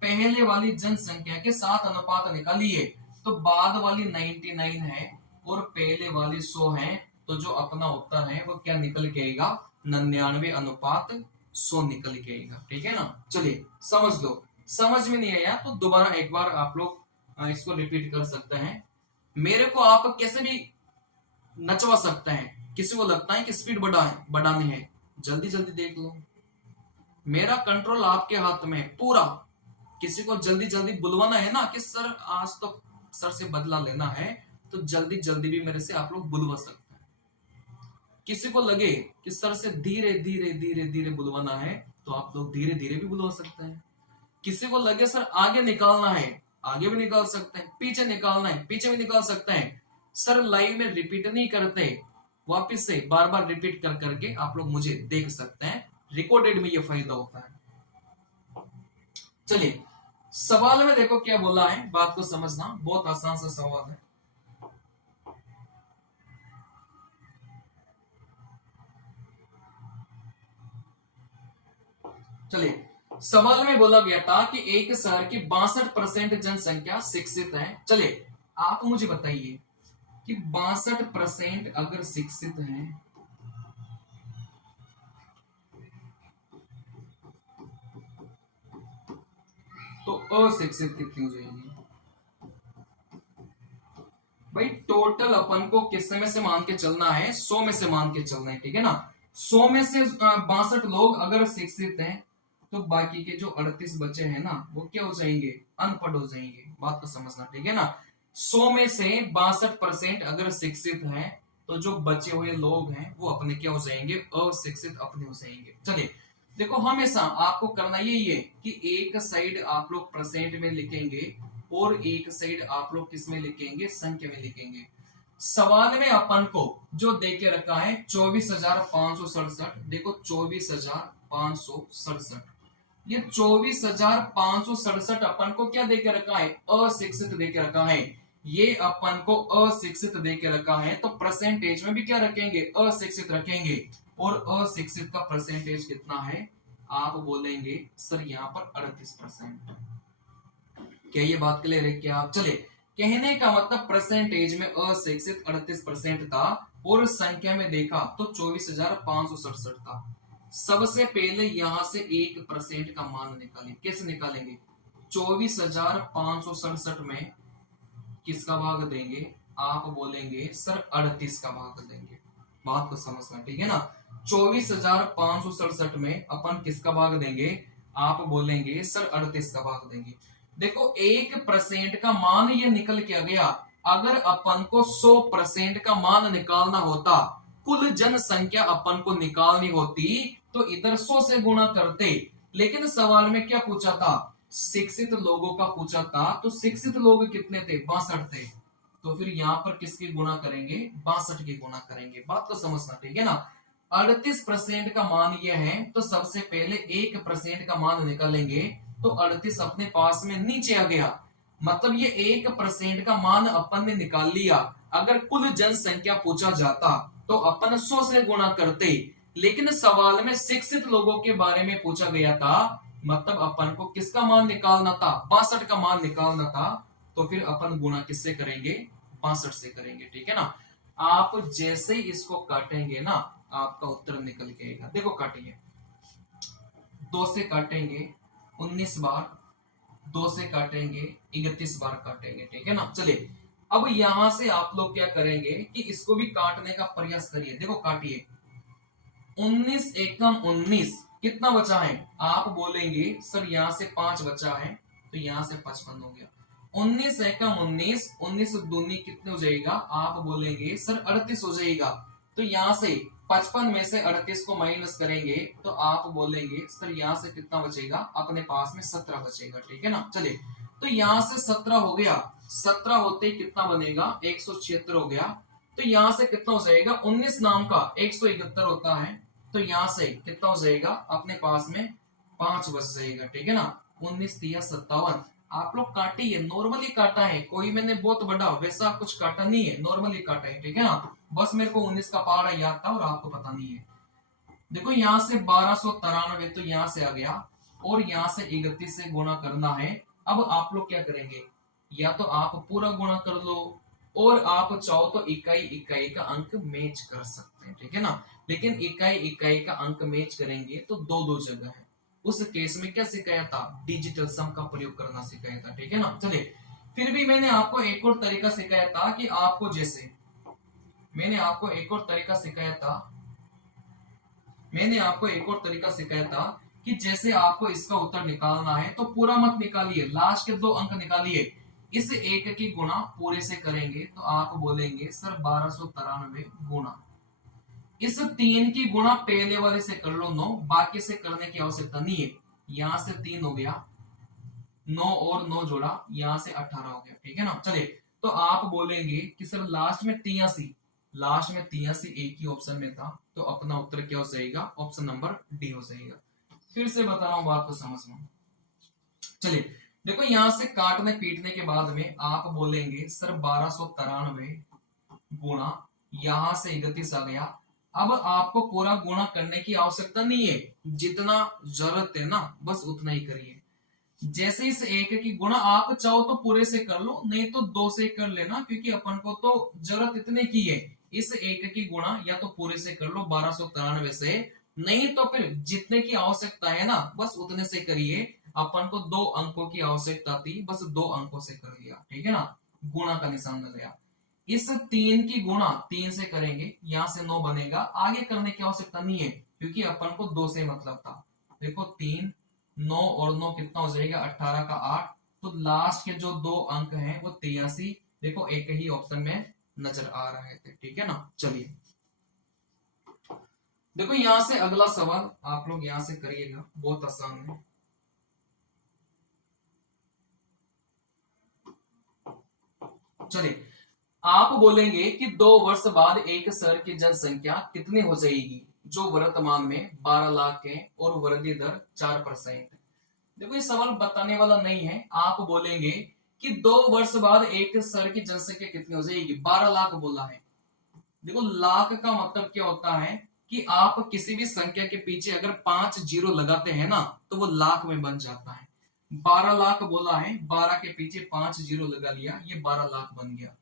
पहले वाली जनसंख्या के साथ अनुपात निकालिए, तो बाद वाली 99 है और पहले वाली 100 है, तो जो अपना उत्तर है वो क्या निकल के आएगा, 99/100 निकल के आएगा। ठीक है ना। चलिए, समझ लो। समझ में नहीं आया तो दोबारा एक बार आप लोग इसको रिपीट कर सकते हैं। मेरे को आप कैसे भी नचवा सकते हैं, किसी को लगता है कि स्पीड बढ़ानी है, जल्दी जल्दी देख लो, मेरा कंट्रोल आपके हाथ में पूरा। किसी को जल्दी जल्दी बुलवाना है ना कि सर आज तो सर से बदला लेना है, तो जल्दी जल्दी भी मेरे से आप लोग बुलवा सकते हैं। किसी को लगे कि सर से धीरे धीरे धीरे धीरे बुलवाना है, तो आप लोग धीरे धीरे भी बुलवा सकते हैं। किसी को लगे सर आगे निकालना है, आगे भी निकाल सकते हैं, पीछे निकालना है, पीछे भी निकाल सकते हैं। सर लाइव में रिपीट नहीं करते, वापस से बार बार रिपीट कर करके आप लोग मुझे देख सकते हैं, रिकॉर्डेड में ये फायदा होता है। चलिए, सवाल में देखो क्या बोला है, बात को समझना, बहुत आसान सा सवाल है। चलिए, सवाल में बोला गया था कि एक शहर की 62% जनसंख्या शिक्षित है। चलिए, आप मुझे बताइए कि 62% अगर शिक्षित है तो अशिक्षित कितनी हो जाएगी। भाई टोटल अपन को किस में से मान के चलना है, 100 में से मान के चलना है। ठीक है ना। 100 में से 62 लोग अगर शिक्षित हैं, तो बाकी के जो 38 बचे हैं ना, वो क्या हो जाएंगे, अनपढ़ हो जाएंगे। बात को समझना। ठीक है ना। 100 में से 62% अगर शिक्षित हैं तो जो बचे हुए लोग हैं वो अपने क्या हो जाएंगे, अशिक्षित अपने हो जाएंगे। चलिए देखो, हमेशा आपको करना यही है कि एक साइड आप लोग परसेंट में लिखेंगे और एक साइड आप लोग किस में लिखेंगे, संख्या में लिखेंगे। सवाल में अपन को जो दे के रखा है 24,567, देखो 24,567, ये 24,567 अपन को क्या देके रखा है, अशिक्षित देके रखा है। ये अपन को अशिक्षित देके रखा है तो परसेंटेज में भी क्या रखेंगे, अशिक्षित रखेंगे। और अशिक्षित का परसेंटेज कितना है, आप बोलेंगे सर यहाँ पर 38%। क्या ये बात क्लियर है क्या आप? चले, कहने का मतलब परसेंटेज में अशिक्षित 38% था और संख्या में देखा तो 24,567 था। सबसे पहले यहां से 1% का मान निकालें। कैसे निकालेंगे, 24,567 में किसका भाग देंगे, आप बोलेंगे सर 38 का भाग देंगे। बात को समझना, ठीक है ना। 24,567 में अपन किसका भाग देंगे, आप बोलेंगे सर 38 का भाग देंगे। देखो 1% का मान ये निकल के आ गया। अगर अपन को 100% का मान निकालना होता, कुल जनसंख्या अपन को निकालनी होती तो इधर 100 से गुणा करते, लेकिन सवाल में क्या पूछा था, शिक्षित लोगों का पूछा था। तो शिक्षित लोग कितने थे, 62 थे। तो फिर यहाँ पर किसकी गुणा करेंगे, 62 की गुणा करेंगे। बात को समझना, ठीक है ना। 38% का मान यह है तो सबसे पहले 1% का मान निकालेंगे तो 38 अपने पास में नीचे आ गया। मतलब ये 1% का मान अपन ने निकाल लिया। अगर कुल जनसंख्या पूछा जाता तो अपन 100 से गुणा करते, लेकिन सवाल में शिक्षित लोगों के बारे में पूछा गया था, मतलब अपन को किसका मान निकालना था, 62 का मान निकालना था। तो फिर अपन गुणा किससे करेंगे, 62 से करेंगे, ठीक है ना। आप जैसे ही इसको काटेंगे ना, आपका उत्तर निकल के आएगा। देखो काटिए, 2 से काटेंगे 19 बार, 2 से काटेंगे 31 बार काटेंगे, ठीक है ना। चलिए अब यहां से आप लोग क्या करेंगे कि इसको भी काटने का प्रयास करिए। देखो काटिए, 19 एकम 19, कितना बचा है, आप बोलेंगे सर यहाँ से 5 बचा है तो यहाँ से 55 हो गया। 19 एकम 19, 19 दूनी कितने हो जाएगा, आप बोलेंगे सर 38 हो जाएगा। तो यहाँ से 55 में से 38 को माइनस करेंगे तो आप बोलेंगे सर यहाँ से कितना बचेगा, अपने पास में 17 बचेगा, ठीक है ना। चलिए तो यहाँ से 17 हो गया, 17 होते ही कितना बनेगा, 176 हो गया। तो यहाँ से कितना हो जाएगा, 19 नाम का 171 होता है। तो यहाँ से कितना हो जाएगा, अपने पास में 5 बच जाएगा, ठीक है ना। 19 तिया 57। आप लोग काटिए, नॉर्मली काटा है, कोई मैंने बहुत बड़ा वैसा कुछ काटा नहीं है, नॉर्मली काटा है, ठीक है ना। बस मेरे को 19 का पहाड़ा याद था और आपको पता नहीं है। देखो यहाँ से 1293 तो यहाँ से आ गया और यहाँ से 31 से गुणा करना है। अब आप लोग क्या करेंगे, या तो आप पूरा गुणा कर लो और आप चाहो तो इकाई इकाई का अंक मैच कर सकते हैं, ठीक है ना। लेकिन इकाई इकाई का अंक मैच करेंगे तो दो दो जगह है। उस केस में क्या सिखाया था, डिजिटल सम का प्रयोग करना सिखाया था, ठीक है ना। चलिए फिर भी मैंने आपको एक और तरीका सिखाया था कि आपको जैसे मैंने आपको एक और तरीका सिखाया था कि जैसे आपको इसका उत्तर निकालना है तो पूरा मत निकालिए, लास्ट के 2 अंक निकालिए। इस 1 की गुणा पूरे से करेंगे तो आप बोलेंगे सर 1293 गुणा, इस 3 की गुणा पहले वाले से कर लो 9, बाकी से करने की आवश्यकता नहीं है। यहां से 3 हो गया, 9 और 9 जोड़ा, यहां से 18 हो गया, ठीक है ना। चलिए तो आप बोलेंगे कि सर लास्ट में 83 एक ही ऑप्शन में था, तो अपना उत्तर क्या हो जाएगा, ऑप्शन नंबर डी हो जाएगा। फिर से बता रहा हूं, बात को समझना। चलिए देखो, यहां से काटने पीटने के बाद में आप बोलेंगे सर 1293 गुणा, यहां से 31 आ गया। अब आपको पूरा गुणा करने की आवश्यकता नहीं है, जितना जरूरत है ना बस उतना ही करिए। जैसे इस 1 की गुणा आप चाहो तो पूरे से कर लो, नहीं तो 2 से कर लेना, क्योंकि अपन को तो जरूरत इतने की है। इस 1 की गुणा या तो पूरे से कर लो 1293 से, नहीं तो फिर जितने की आवश्यकता है ना बस उतने से करिए। अपन को 2 अंकों की आवश्यकता थी, बस 2 अंकों से कर लिया, ठीक है ना। गुणा का निशान लगाया। इस 3 की गुणा 3 से करेंगे, यहां से 9 बनेगा, आगे करने की आवश्यकता नहीं है क्योंकि अपन को 2 से मतलब था। देखो 3, 9 और 9 कितना हो जाएगा, 18 का 8। तो लास्ट के जो 2 अंक हैं वो 83, देखो एक ही ऑप्शन में नजर आ रहे थे, ठीक है ना। चलिए देखो यहां से अगला सवाल आप लोग यहां से करिएगा, बहुत आसान है। चलिए आप बोलेंगे कि 2 वर्ष बाद एक शहर की जनसंख्या कितनी हो जाएगी जो वर्तमान में 12 लाख है और वृद्धि दर 4%। देखो ये सवाल बताने वाला नहीं है, आप बोलेंगे कि 2 वर्ष बाद एक शहर की जनसंख्या कितनी हो जाएगी, 12 लाख बोला है। देखो लाख का मतलब क्या होता है कि आप किसी भी संख्या के पीछे अगर 5 जीरो लगाते हैं ना तो वो लाख में बन जाता है। 12 लाख बोला है, 12 के पीछे 5 जीरो लगा लिया, ये 12 लाख बन गया।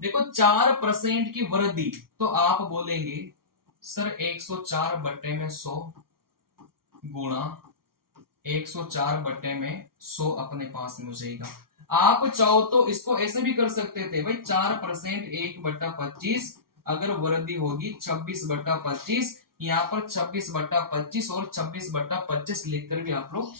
देखो 4% की वृद्धि, तो आप बोलेंगे सर 104 बट्टे में 100 गुणा 104 बट्टे में 100 अपने पास में हो जाएगा। आप चाहो तो इसको ऐसे भी कर सकते थे भाई, 4% 1/25, अगर वृद्धि होगी 26/25, यहाँ पर 26/25 और 26/25 लिखकर भी आप लोग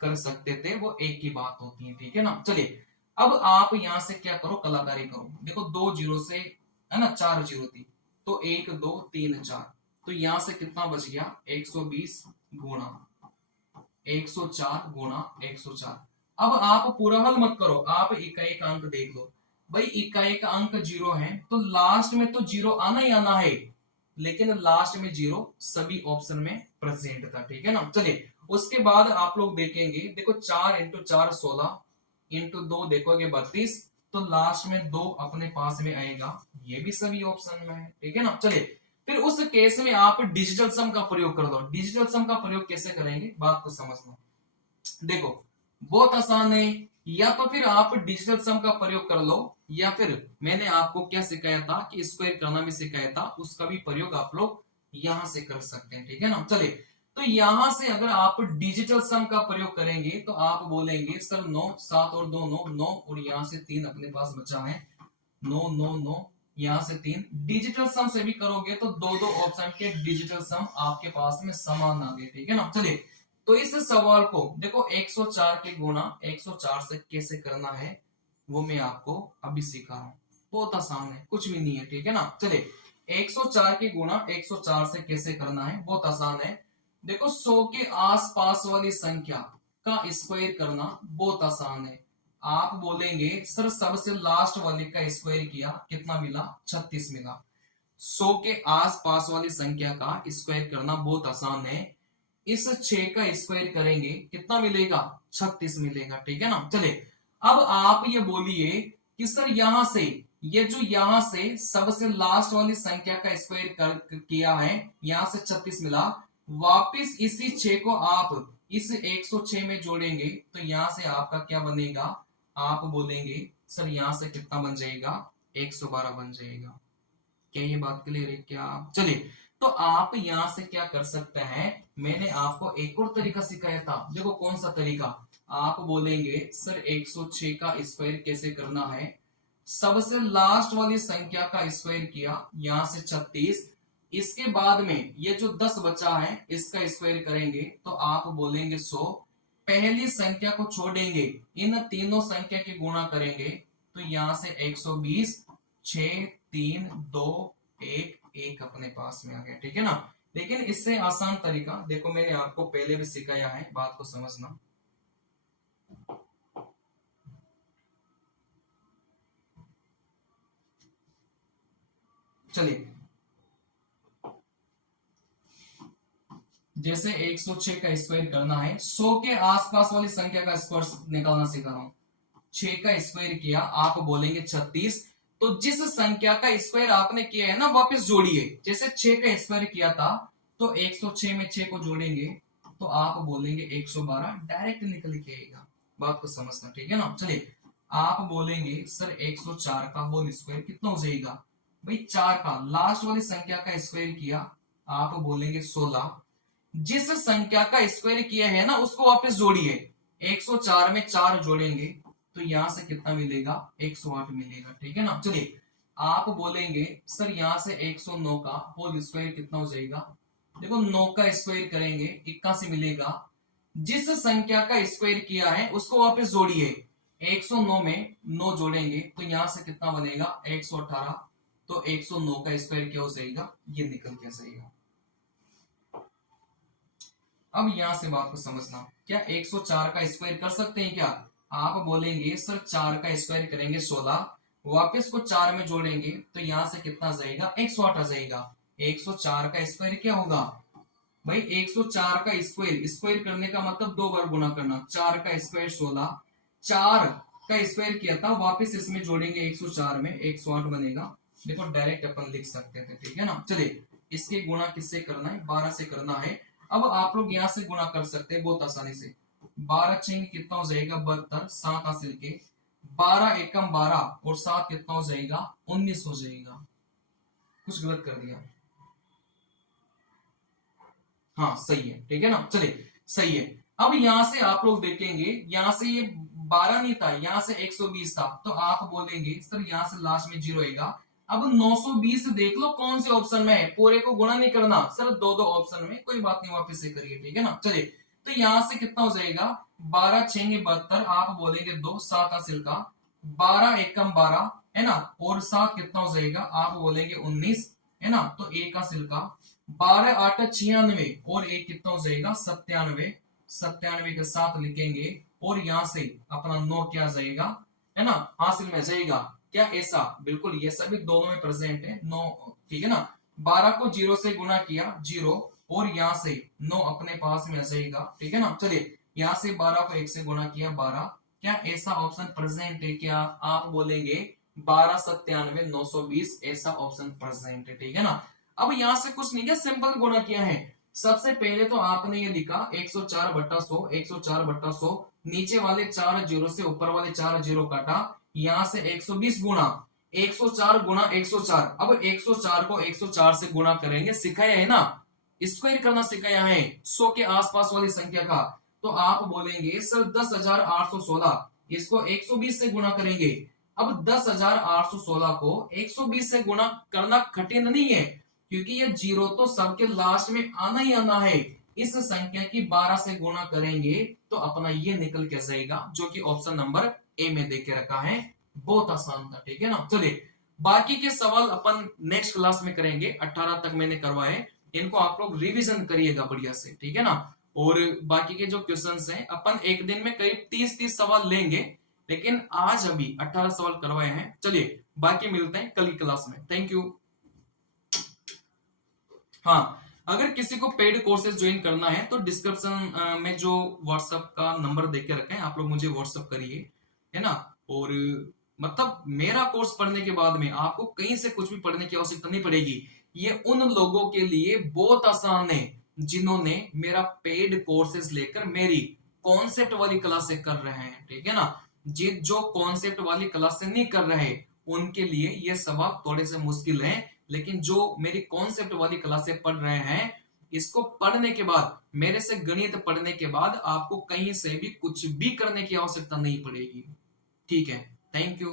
कर सकते थे, वो एक ही बात होती है, ठीक है ना। चलिए अब आप यहां से क्या करो, कलाकारी करो। देखो 2 जीरो से है ना 4 जीरो थी, तो 1 2 3 4, तो यहां से कितना बच गया 120 गुणा 104 गुणा 104। अब आप पूरा हल मत करो, आप इकाई का अंक देख लो भाई, इकाई का अंक जीरो है तो लास्ट में तो जीरो आना ही आना है, लेकिन लास्ट में जीरो सभी ऑप्शन में प्रेजेंट था, ठीक है ना। चलिए उसके बाद आप लोग देखेंगे, देखो 4 इंटू 4 16 इंटू 2 देखोगे 32, तो लास्ट में 2 अपने पास में आएगा, ये भी सभी ऑप्शन में है, ठीक है ना। चलिए फिर उस केस में आप डिजिटल सम का प्रयोग कर दो। डिजिटल सम का प्रयोग कैसे करेंगे बात को समझना। देखो बहुत आसान है, या तो फिर आप डिजिटल सम का प्रयोग कर लो, या फिर मैंने आपको क्या सिखाया था कि स्क्वायर करना भी सिखाया था, उसका भी प्रयोग आप लोग यहां से कर सकते हैं, ठीक है ना। चलिए तो यहां से अगर आप डिजिटल सम का प्रयोग करेंगे तो आप बोलेंगे सर 9 7 और 2 9 9, और यहां से 3 अपने पास बचा है 9 9 9, यहां से 3। डिजिटल सम से भी करोगे तो दो दो ऑप्शन के डिजिटल सम आपके पास में समान आ गए, ठीक है ना। चलिए तो इस सवाल को देखो 104 के गुणा 104 से कैसे करना है वो मैं आपको अभी सिखा रहा हूं, बहुत आसान है, कुछ भी नहीं है, ठीक है ना। चलिए 104 के गुणा 104 से कैसे करना है, बहुत आसान है। देखो 100 के आसपास वाली संख्या का स्क्वायर करना बहुत आसान है। आप बोलेंगे सर सबसे लास्ट वाले का स्क्वायर किया कितना मिला 36 मिला। 100 के आसपास वाली संख्या का स्क्वायर करना बहुत आसान है, इस 6 का स्क्वायर करेंगे कितना मिलेगा 36 मिलेगा, ठीक है ना। चलिए अब आप ये बोलिए कि सर यहां से ये जो यहां से सबसे लास्ट वाली संख्या का स्क्वायर किया है, यहां से 36 मिला, वापिस इसी 6 को आप इस 106 में जोड़ेंगे तो यहां से आपका क्या बनेगा, आप बोलेंगे सर यहां से कितना बन जाएगा 112 बन जाएगा। क्या ये बात क्लियर है क्या। चलिए तो आप यहां से क्या कर सकते हैं, मैंने आपको एक और तरीका सिखाया था, देखो कौन सा तरीका। आप बोलेंगे सर 106 का स्क्वायर कैसे करना है, सबसे लास्ट वाली संख्या का स्क्वायर किया यहां से 36, इसके बाद में ये जो 10 बचा है इसका स्क्वायर करेंगे तो आप बोलेंगे 100, पहली संख्या को छोड़ेंगे, इन तीनों संख्या के गुणा करेंगे तो यहां से 120, 6 3 2 1 1 अपने पास में आ गया, ठीक है ना। लेकिन इससे आसान तरीका देखो मैंने आपको पहले भी सिखाया है, बात को समझना। चलिए जैसे 106 का स्क्वायर करना है, 100 के आसपास वाली संख्या का स्क्वायर निकालना सिखा रहा हूं। 6 का स्क्वायर किया आप बोलेंगे 36, तो जिस संख्या का स्क्वायर आपने किया है ना वापस जोड़िए, जैसे 6 का स्क्वायर किया था तो 106 में 6 को जोड़ेंगे तो आप बोलेंगे 112, डायरेक्ट निकल के आएगा, बात को समझना, ठीक है ना। चलिए आप बोलेंगे सर 104 का होल स्क्वायर कितना हो जाएगा, भाई 4 का लास्ट वाली संख्या का स्क्वायर किया आप बोलेंगे 16, जिस संख्या का स्क्वायर किया है ना उसको वापस जोड़िए, 104 में 4 जोड़ेंगे तो यहां से कितना मिलेगा 108 मिलेगा, ठीक है ना। चलिए आप बोलेंगे सर यहां से 109 का होल स्क्वायर कितना हो जाएगा, देखो 9 का स्क्वायर करेंगे 81 मिलेगा, जिस संख्या का स्क्वायर किया है उसको वापस जोड़िए, 109 में 9 जोड़ेंगे तो यहां से कितना बनेगा 118, तो 109 का स्क्वायर क्या हो जाएगा, ये निकल के जाएगा। अब यहां से बात को समझना, क्या 104 का स्क्वायर कर सकते हैं क्या? आप बोलेंगे सर 4 का स्क्वायर करेंगे 16, वापस को 4 में जोड़ेंगे तो यहां से कितना जाएगा 108 आ जाएगा। 104 का स्क्वायर क्या होगा भाई, 104 का स्क्वायर, स्क्वायर करने का मतलब 2 बार गुना करना, 4 का स्क्वायर 16, 4 का स्क्वायर किया था, वापस इसमें जोड़ेंगे 104 में 108 बनेगा। देखो डायरेक्ट अपन लिख सकते थे, ठीक है ना। चलिए इसके गुणा किससे करना है, 12 से करना है। अब आप लोग यहां से गुणा कर सकते हैं बहुत आसानी से, 12 छेंगे कितना हो जाएगा 72, 7 हासिल के 12 एकम 12 और 7 कितना हो जाएगा 19 हो जाएगा। कुछ गलत कर दिया, हाँ सही है, ठीक है ना। चलिए सही है। अब यहां से आप लोग देखेंगे, यहां से ये 12 नहीं था, यहां से 120 था, तो आप बोलेंगे सर यहां से लास्ट में 0 आएगा। अब 920 देख लो कौन से ऑप्शन में है, पूरे को गुणा नहीं करना सर, दो दो ऑप्शन में, कोई बात नहीं वापस से करिए, ठीक है ना। चलिए तो यहां से कितना हो जाएगा 12 छेंगे 72, आप बोलेंगे 2, 7 हासिल का 12 एकम 12 है ना, और 7 कितना हो जाएगा आप बोलेंगे 19 है ना, तो 1 हासिल का 12 8 96 और 1 कितना हो जाएगा 97, 97 के साथ लिखेंगे और यहां से अपना 9 क्या आ जाएगा है ना, हासिल में जाएगा क्या ऐसा, बिल्कुल ये सभी दोनों में प्रेजेंट है 9, ठीक है ना। 12 को 0 से गुणा किया 0 और यहाँ से 9 अपने पास में आ जाएगा, ठीक है ना। चलिए यहाँ से 12 को 1 से गुणा किया 12, क्या ऐसा ऑप्शन प्रेजेंट है क्या, आप बोलेंगे 12 97 920 ऐसा ऑप्शन प्रेजेंट है, ठीक है ना। अब यहां से कुछ नहीं किया, सिंपल गुणा किया है। सबसे पहले तो आपने ये लिखा 104 बट्टा 100, 104 बट्टा 100, नीचे वाले 4 जीरो से ऊपर वाले 4 जीरो काटा, यहां से 120 गुणा 104 गुणा 104। अब 104 को 104 से गुणा करेंगे, सिखाया है ना, स्क्वायर करना सिखाया है 100 के आसपास वाली संख्या का। तो आप बोलेंगे सर 10,816, इसको 120 से गुणा करेंगे। अब 10,816 को 120 से गुणा करना कठिन नहीं है, क्योंकि ये जीरो तो सबके लास्ट में आना ही आना है। इस संख्या की 12 से गुणा करेंगे तो अपना ये निकल के जाएगा, जो कि ऑप्शन नंबर ए में देके रखा है। बहुत आसान था, ठीक है ना। चलिए बाकी के सवाल अपन नेक्स्ट क्लास में करेंगे, 18 तक मैंने करवाए, इनको आप लोग रिवीजन करिएगा बढ़िया से, ठीक है ना। और बाकी के जो क्वेश्चंस हैं अपन एक दिन में करीब 30 सवाल लेंगे, लेकिन आज अभी 18 सवाल करवाए हैं। चलिए बाकी मिलते हैं कल की क्लास में, थैंक यू। हाँ, अगर किसी को पेड कोर्सेज ज्वाइन करना है तो डिस्क्रिप्शन में जो व्हाट्सएप का नंबर देके रखे हैं, आप लोग मुझे व्हाट्सएप करिए, है ना। और मतलब मेरा कोर्स पढ़ने के बाद में आपको कहीं से कुछ भी पढ़ने की आवश्यकता नहीं पड़ेगी। ये उन लोगों के लिए बहुत आसान है जिन्होंने मेरा पेड कोर्सेज लेकर मेरी कॉन्सेप्ट वाली क्लासें कर रहे हैं, ठीक है ना। जो कॉन्सेप्ट वाली क्लासें नहीं कर रहे उनके लिए ये सवाल थोड़े से मुश्किल है, लेकिन जो मेरी कॉन्सेप्ट वाली क्लासें पढ़ रहे हैं, इसको पढ़ने के बाद, मेरे से गणित पढ़ने के बाद आपको कहीं से भी कुछ भी करने की आवश्यकता नहीं पड़ेगी, ठीक है। Thank you.